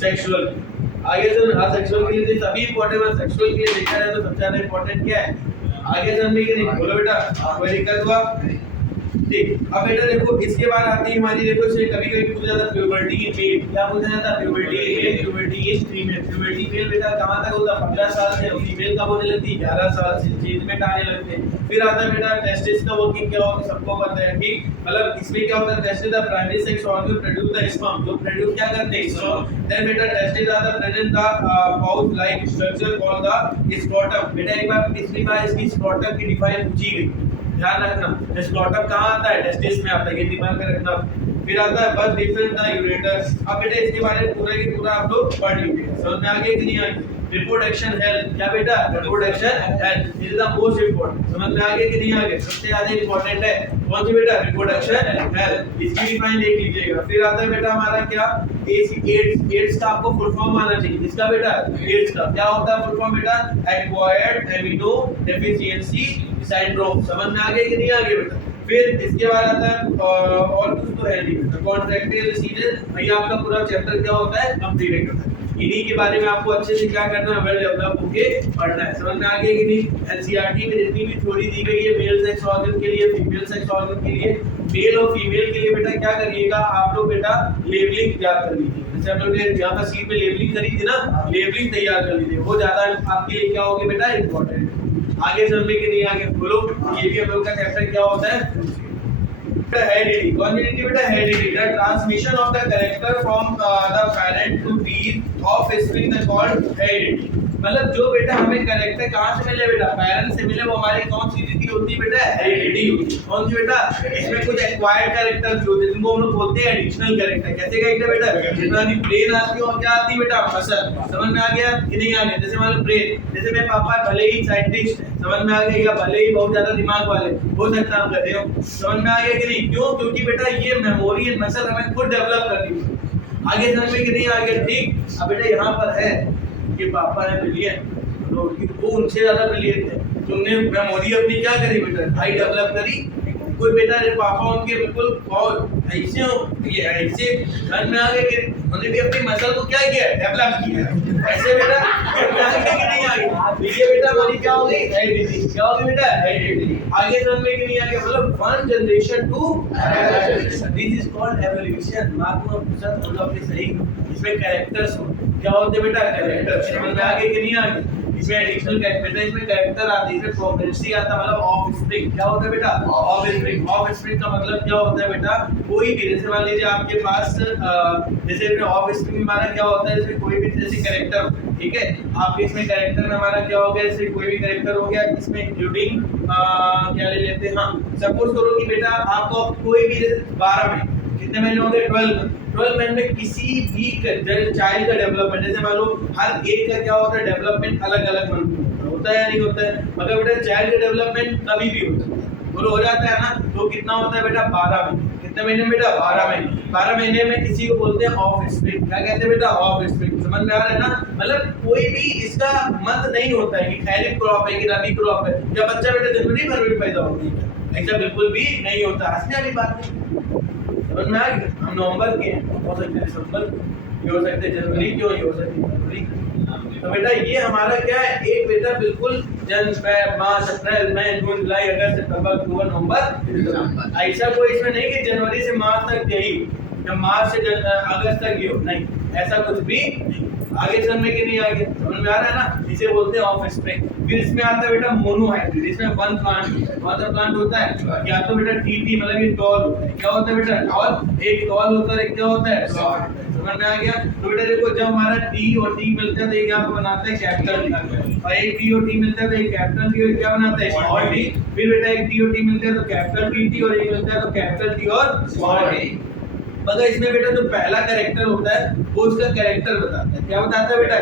सेक्सुअल। आगे सुन, हाँ सेक्सुअल के लिए सभी इंपॉर्टेंट है, सेक्सुअल के लिए देखा जाए तो सबसे ज्यादा इंपॉर्टेंट क्या है? आगे समझने के लिए बोलो बेटा, कोई दिक्कत हुआ? ठीक। अब बेटा देखो इसके बाद आती है हमारी, देखो इसे कभी कभी पूछा जाता है प्यूबर्टी इन मेल। क्या पूछा जाता है? Puberty in male, puberty in female. Puberty male बेटा कहां तक होता है? 15 साल से। फीमेल कब होने लगती है? 11 साल से, चेंजमेंट आने लगते हैं। फिर आता है बेटा टेस्टिस का वर्किंग क्या होता है? सबको पता है, ठीक। मतलब इसमें क्या होता है? Testis the primary sex organ produce the sperm, जो प्रोड्यूस क्या करते हैं? स्पर्म। देन बेटा testis are the present the pouch like structure called the scrotum. बेटा एक बार पिछली बार इसकी स्क्रोटम की डिफाइन पूछी गई, ध्यान रखना। स्क्रोटम कहाँ आता है? टेस्टिस में आता है, ये दिमाग में रखना। फिर आता है बस डिफरेंट द यूरेटर। अब बेटा इसके बारे में पूरा के पूरा आप लोग पढ़ लीजिए। समझ में आ गया कि नहीं आ गया? रिप्रोडक्शन हेल्थ, क्या बेटा? Reproduction health is the most important. समझ में आ गया कि नहीं आ गया? सबसे ज्यादा इंपॉर्टेंट है कौन सी बेटा? Reproduction health. इसकी डिफाइन देख लीजिएगा। फिर आता है बेटा हमारा क्या? एड्स। एड्स का आपको फुल फॉर्म आना चाहिए। इसका बेटा एड्स का क्या होता है फुल फॉर्म बेटा? Acquired amino deficiency syndrome. समझ में आ गया कि नहीं आ गया बेटा? फिर इसके बाद आता है और कुछ तो है नहीं बेटा, कॉन्ट्रैक्टाइल डिसीजेस। भैया आपका पूरा चैप्टर क्या होता है? कंप्लीट होता है। इन्हीं के बारे में आपको अच्छे से क्या करना है? वेल डेवलप होके पढ़ना है। समझ में आ गया कि नहीं? एनसीईआरटी में जितनी भी थ्योरी दी गई है मेल सेक्स ऑर्गन के लिए, फीमेल सेक्स ऑर्गन के लिए, मेल और फीमेल के लिए बेटा क्या करिएगा आप लोग? बेटा लेबलिंग याद कर लीजिए। जैसे हम लोग ने यहाँ पर सीट में लेबलिंग करी थी ना, लेबलिंग तैयार कर लीजिए, वो ज्यादा आपके लिए क्या होगी बेटा? इंपॉर्टेंट। आगे समझने के लिए आगे बोलो, ये भी हम लोग का चैप्टर क्या होता है? हेरिडिटी। कौन हेरिडिटी बेटा? Heredity the transmission of the character from the parent to बीज offspring the called heredity. मतलब जो बेटा हमें कैरेक्टर कहां से मिले बेटा? पेरेंट से मिले, वो हमारी कौन सी रीति होती है बेटा? हेरिडिटी होती है। कौन सी बेटा? इसमें कुछ एक्वायर्ड कैरेक्टर भी होते हैं जिनको हम लोग बोलते हैं एडिशनल कैरेक्टर। कैसे कैरेक्टर बेटा? जितना भी ब्रेन आती है और क्या आती है बेटा? मसल। समझ में आ गया कि नहीं आ गया? जैसे मान लो ब्रेन, जैसे मेरे पापा भले ही साइंटिस्ट है, समझ में आ गया, या भले ही बहुत ज्यादा दिमाग वाले हो सकता है हम कहते हो, समझ में आ गया कि नहीं? क्यों? क्योंकि बेटा ये मेमोरी एंड मसल हमें खुद डेवलप करनी है। आगे समझ में कि नहीं आ गया? ठीक। अब बेटा यहाँ पर है कि पापा है ब्रिलियंट, तो वो उनसे ज्यादा ब्रिलियंट है। तुमने मेमोरी अपनी क्या करी बेटा? हाई डेवलप करी। कोई बेटा रे पापा उनके बिल्कुल और ऐसे हो, ये ऐसे समझ में आ गया कि उन्होंने भी अपनी मसल को क्या किया? डेवलप किया। ऐसे बेटा आ गया कि नहीं आ गया? ये बेटा हमारी क्या हो गई? हेरिडिटी। क्या हो गई बेटा? हेरिडिटी। आगे समझ में कि नहीं आ गया? मतलब one generation to this is called evolution. Mark में पूछा तो मतलब अपने सही इसमें कैरेक्टर्स हो, क्या होते बेटा? कैरेक्टर। समझ में आ गया कि नहीं आ गया? इसमें एडिशनल कैरेक्टर, इसमें कैरेक्टर आते हैं, इसमें प्रोग्रेसिव आता है, मतलब ऑफस्प्रिंग। क्या होता है बेटा? ऑफस्प्रिंग। ऑफस्प्रिंग का मतलब क्या होता है बेटा? कोई भी, जैसे मान लीजिए आपके पास जैसे ऑफस्प्रिंग में हमारा क्या होता है? इसमें कोई भी जैसे कैरेक्टर, ठीक है, आपके इसमें कैरेक्टर में हमारा क्या हो गया? जैसे कोई भी कैरेक्टर हो गया, इसमें इंक्लूडिंग क्या ले लेते हैं? हाँ, सपोज करो कि बेटा आपको कोई भी 12 में कितने महीने हो गए? 12 महीने में किसी भी चाइल्ड का डेवलपमेंट, जैसे मान लो हर एक का क्या होता है? डेवलपमेंट अलग अलग होता है या नहीं होता है? मगर बेटा चाइल्ड का डेवलपमेंट कभी भी होता है, बोलो हो जाता है ना? तो कितना होता है बेटा? 12 महीने। कितने महीने में बेटा 12 महीने। 12 महीने में किसी को बोलते हैं ऑफ स्प्रिंग। क्या कहते हैं बेटा? Of spring. समझ में आ रहा है ना? मतलब कोई भी इसका मत नहीं होता है कि खैरिफ क्रॉप है कि रबी क्रॉप है, या बच्चा बेटा जनवरी फरवरी पैदा होगी, ऐसा बिल्कुल भी नहीं होता। हंसने वाली बात नहीं। समझ में आ गया? हम नवंबर के हैं, हो सकते दिसंबर, ये हो सकते जनवरी, क्यों ये हो सकती फरवरी। तो बेटा ये हमारा क्या है, एक बेटा बिल्कुल जन फरवरी मार्च अप्रैल मई जून जुलाई अगस्त सितंबर अक्टूबर नवंबर, ऐसा कोई इसमें नहीं कि जनवरी से मार्च तक यही, या मार्च से अगस्त तक ये हो, नहीं, ऐसा कुछ भी नहीं। आगे समझ में कि नहीं आगे समझ में आ रहा है ना? इसे बोलते हैं ऑफ स्प्रिंग। फिर इसमें आता है बेटा मोनोहाइब्रिड। इसमें वन प्लांट होता है, या तो बेटा टीटी मतलब ये टॉल होता है। क्या होता है बेटा? टॉल, एक टॉल होता है, एक क्या होता है? समझ में आ गया? तो बेटा देखो, जब हमारा टी और टी मिलता है तो एक यहाँ पे बनाता है कैपिटल टी, और एक टी और टी मिलता है तो एक कैपिटल टी, और क्या बनाता है? Small T. फिर बेटा एक टी और टी मिलता है तो कैपिटल टी, और एक मिलता है तो कैपिटल टी और स्मॉल टी। मगर इसमें बेटा जो पहला कैरेक्टर होता है वो उसका कैरेक्टर बताता है। क्या बताता है बेटा?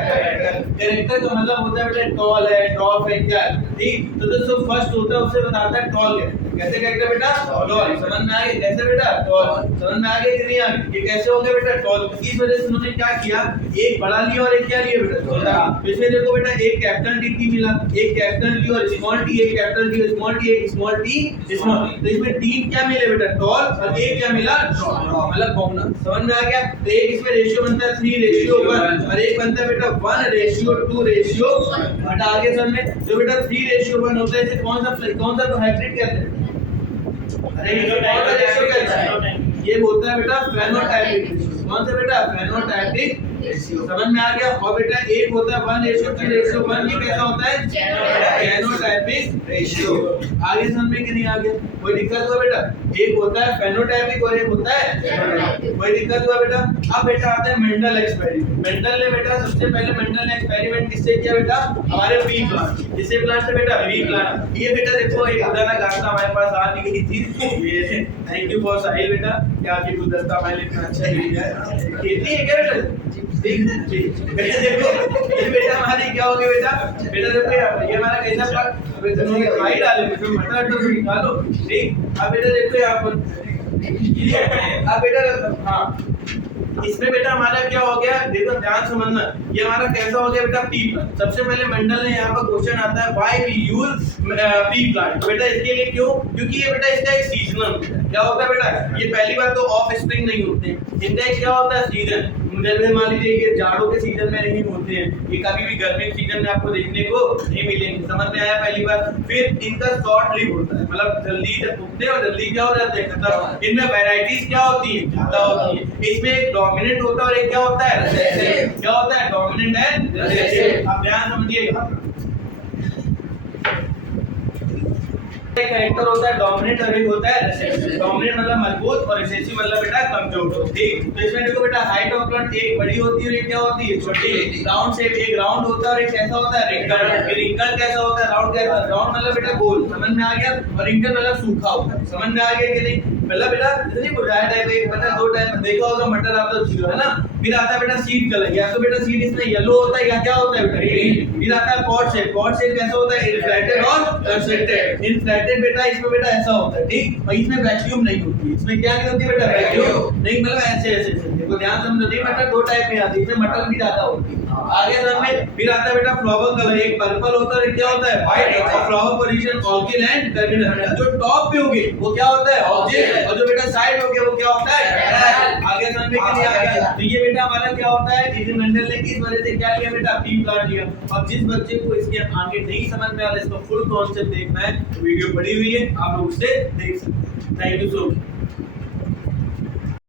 कैरेक्टर का मतलब होता है बेटा टॉल है, ड्रॉप है, क्या है, ठीक। तो जो फर्स्ट होता है उसे बताता है टॉल कैरेक्टर। कैसे कैरेक्टर बेटा? टॉल। समझ में आ गया? कैसे बेटा? टॉल। समझ में आ गया कि नहीं आ गया? ये कैसे हो गया बेटा? टॉल। इस वजह से उन्होंने क्या किया, एक बड़ा लिया और एक क्या लिया बेटा? छोटा। तो इसमें देखो बेटा, एक कैपिटल टी मिला, एक कैपिटल टी और स्मॉल टी, एक कैपिटल टी और स्मॉल टी, एक स्मॉल टी स्मॉल। तो इसमें तीन क्या मिले बेटा? टॉल, और एक क्या मिला? मतलब बहुना। समझ में आ गया? तो एक इसमें रेशियो बनता है 3:1, और एक बनता है बेटा 1:2:1। बट आगे समझ में, जो बेटा 3:1 होता है इसे कौन सा तो हाइब्रिड कहते हैं? अरे ये कौन सा रेशियो कहता है? ये होता है बेटा फेनोटाइपिक रेशियो। कौन सा बेटा? Phenotypic ratio. समझ में आ गया? और बेटा एक होता है 1:3:1। ये कैसा होता है? Phenotypic ratio. आगे समझ में कि नहीं आ गया? कोई दिक्कत हुआ बेटा? एक होता है फेनोटाइपिक और एक होता है फेनोटाइपिक। कोई दिक्कत हुआ बेटा? अब बेटा आता है मेंडल एक्सपेरिमेंट। मेंडल ने बेटा सबसे पहले मेंडल ने एक्सपेरिमेंट किससे किया बेटा? हमारे पी प्लांट। किससे प्लांट से बेटा? Pea plant. ये बेटा देखो एक उदाहरण गाता हमारे पास आ गई थी, ये थैंक यू फॉर साहिल बेटा, क्या आपकी गुलदस्ता हमारे लिए इतना अच्छा मिल गया। खेती है क्या बेटा? ठीक ठीक। बेटा देखो ये बेटा हमारी क्या हो गई बेटा? बेटा देखो ये हमारा कैसा प्लांट, अबे तुम ये खाई डाले इसमें मटर तो निकालो, ठीक। अब बेटा देखो यहाँ पर, अब बेटा हाँ, इसमें बेटा हमारा क्या हो गया, देखो ध्यान समझना, ये हमारा कैसा हो गया बेटा? Pea plant. सबसे पहले मंडल ने यहाँ पर क्वेश्चन आता है why we use pea plant. बेटा इसके लिए क्यों? क्योंकि ये बेटा इसका एक सीजनल क्या होता है बेटा? ये पहली बात तो ऑफ स्प्रिंग नहीं होते, इनका क्या होता है? सीजन। जैसे मान लीजिए ये जाड़ों के सीजन में नहीं होते हैं, ये कभी भी गर्मी के सीजन में आपको देखने को नहीं मिलेंगे। समझ में आया पहली बात? फिर इनका शॉर्ट लिव होता है, मतलब जल्दी उगते हैं और जल्दी क्या हो जाते हैं, खत्म। इनमें वैरायटीज क्या होती है? ज्यादा होती है। इसमें एक डोमिनेंट होता है और एक क्या होता है? रिसेसिव। क्या होता है? Dominant and recessive. अब ध्यान समझिएगा, एक कैरेक्टर होता है डोमिनेंट और एक होता है रिसेसिव। डोमिनेंट मतलब मजबूत और रिसेसिव मतलब बेटा कमजोर, ठीक। तो इसमें देखो बेटा हाइट ऑफ प्लांट एक बड़ी होती है और एक क्या होती है? छोटी। राउंड शेप, एक राउंड होता है और एक कैसा होता है? रिंकल। रिंकल कैसा होता है? राउंड कैसा? राउंड मतलब बेटा गोल। समझ में आ गया? और रिंकल मतलब सूखा होता है। समझ में आ गया कि नहीं? मतलब बेटा जैसे बुराया टाइप एक बटा दो टाइप देखा होगा, मटर आप तो जीरो है ना। फिर आता है बेटा सीड कलर, या तो बेटा सीड इसमें येलो होता है या क्या होता है बेटा? ग्रीन। फिर आता है पॉट शेप। पॉट शेप कैसा होता है? इनफ्लेटेड और कंस्ट्रक्टेड। इनफ्लेटेड बेटा इसमें बेटा ऐसा होता है, ठीक। और इसमें वैक्यूम नहीं होती, इसमें क्या नहीं होती बेटा? वैक्यूम नहीं, मतलब ऐसे ऐसे देखो ध्यान समझो, नहीं मटर दो टाइप में आती है, इसमें मटर भी ज्यादा होती है। आगे समझ में। फिर आता है बेटा फ्लावर कलर, एक पर्पल होता है, क्या होता है? व्हाइट। और फ्लावर पोजीशन ऑक्सिल एंड टर्मिनल। जो टॉप पे होगी वो क्या होता है? ऑक्सिल, और जो बेटा साइड होगी वो क्या होता है? आगे समझ में कि नहीं आ गया? तो ये बेटा हमारा क्या होता है? इस मंडल ने इस वजह से क्या लिया बेटा? पी प्लांट लिया। और जिस बच्चे को इसके आगे नहीं समझ में आ रहा है, इसको फुल कॉन्सेप्ट देखना है, वीडियो पड़ी हुई है, आप लोग उसे देख सकते हैं। Thank you so much.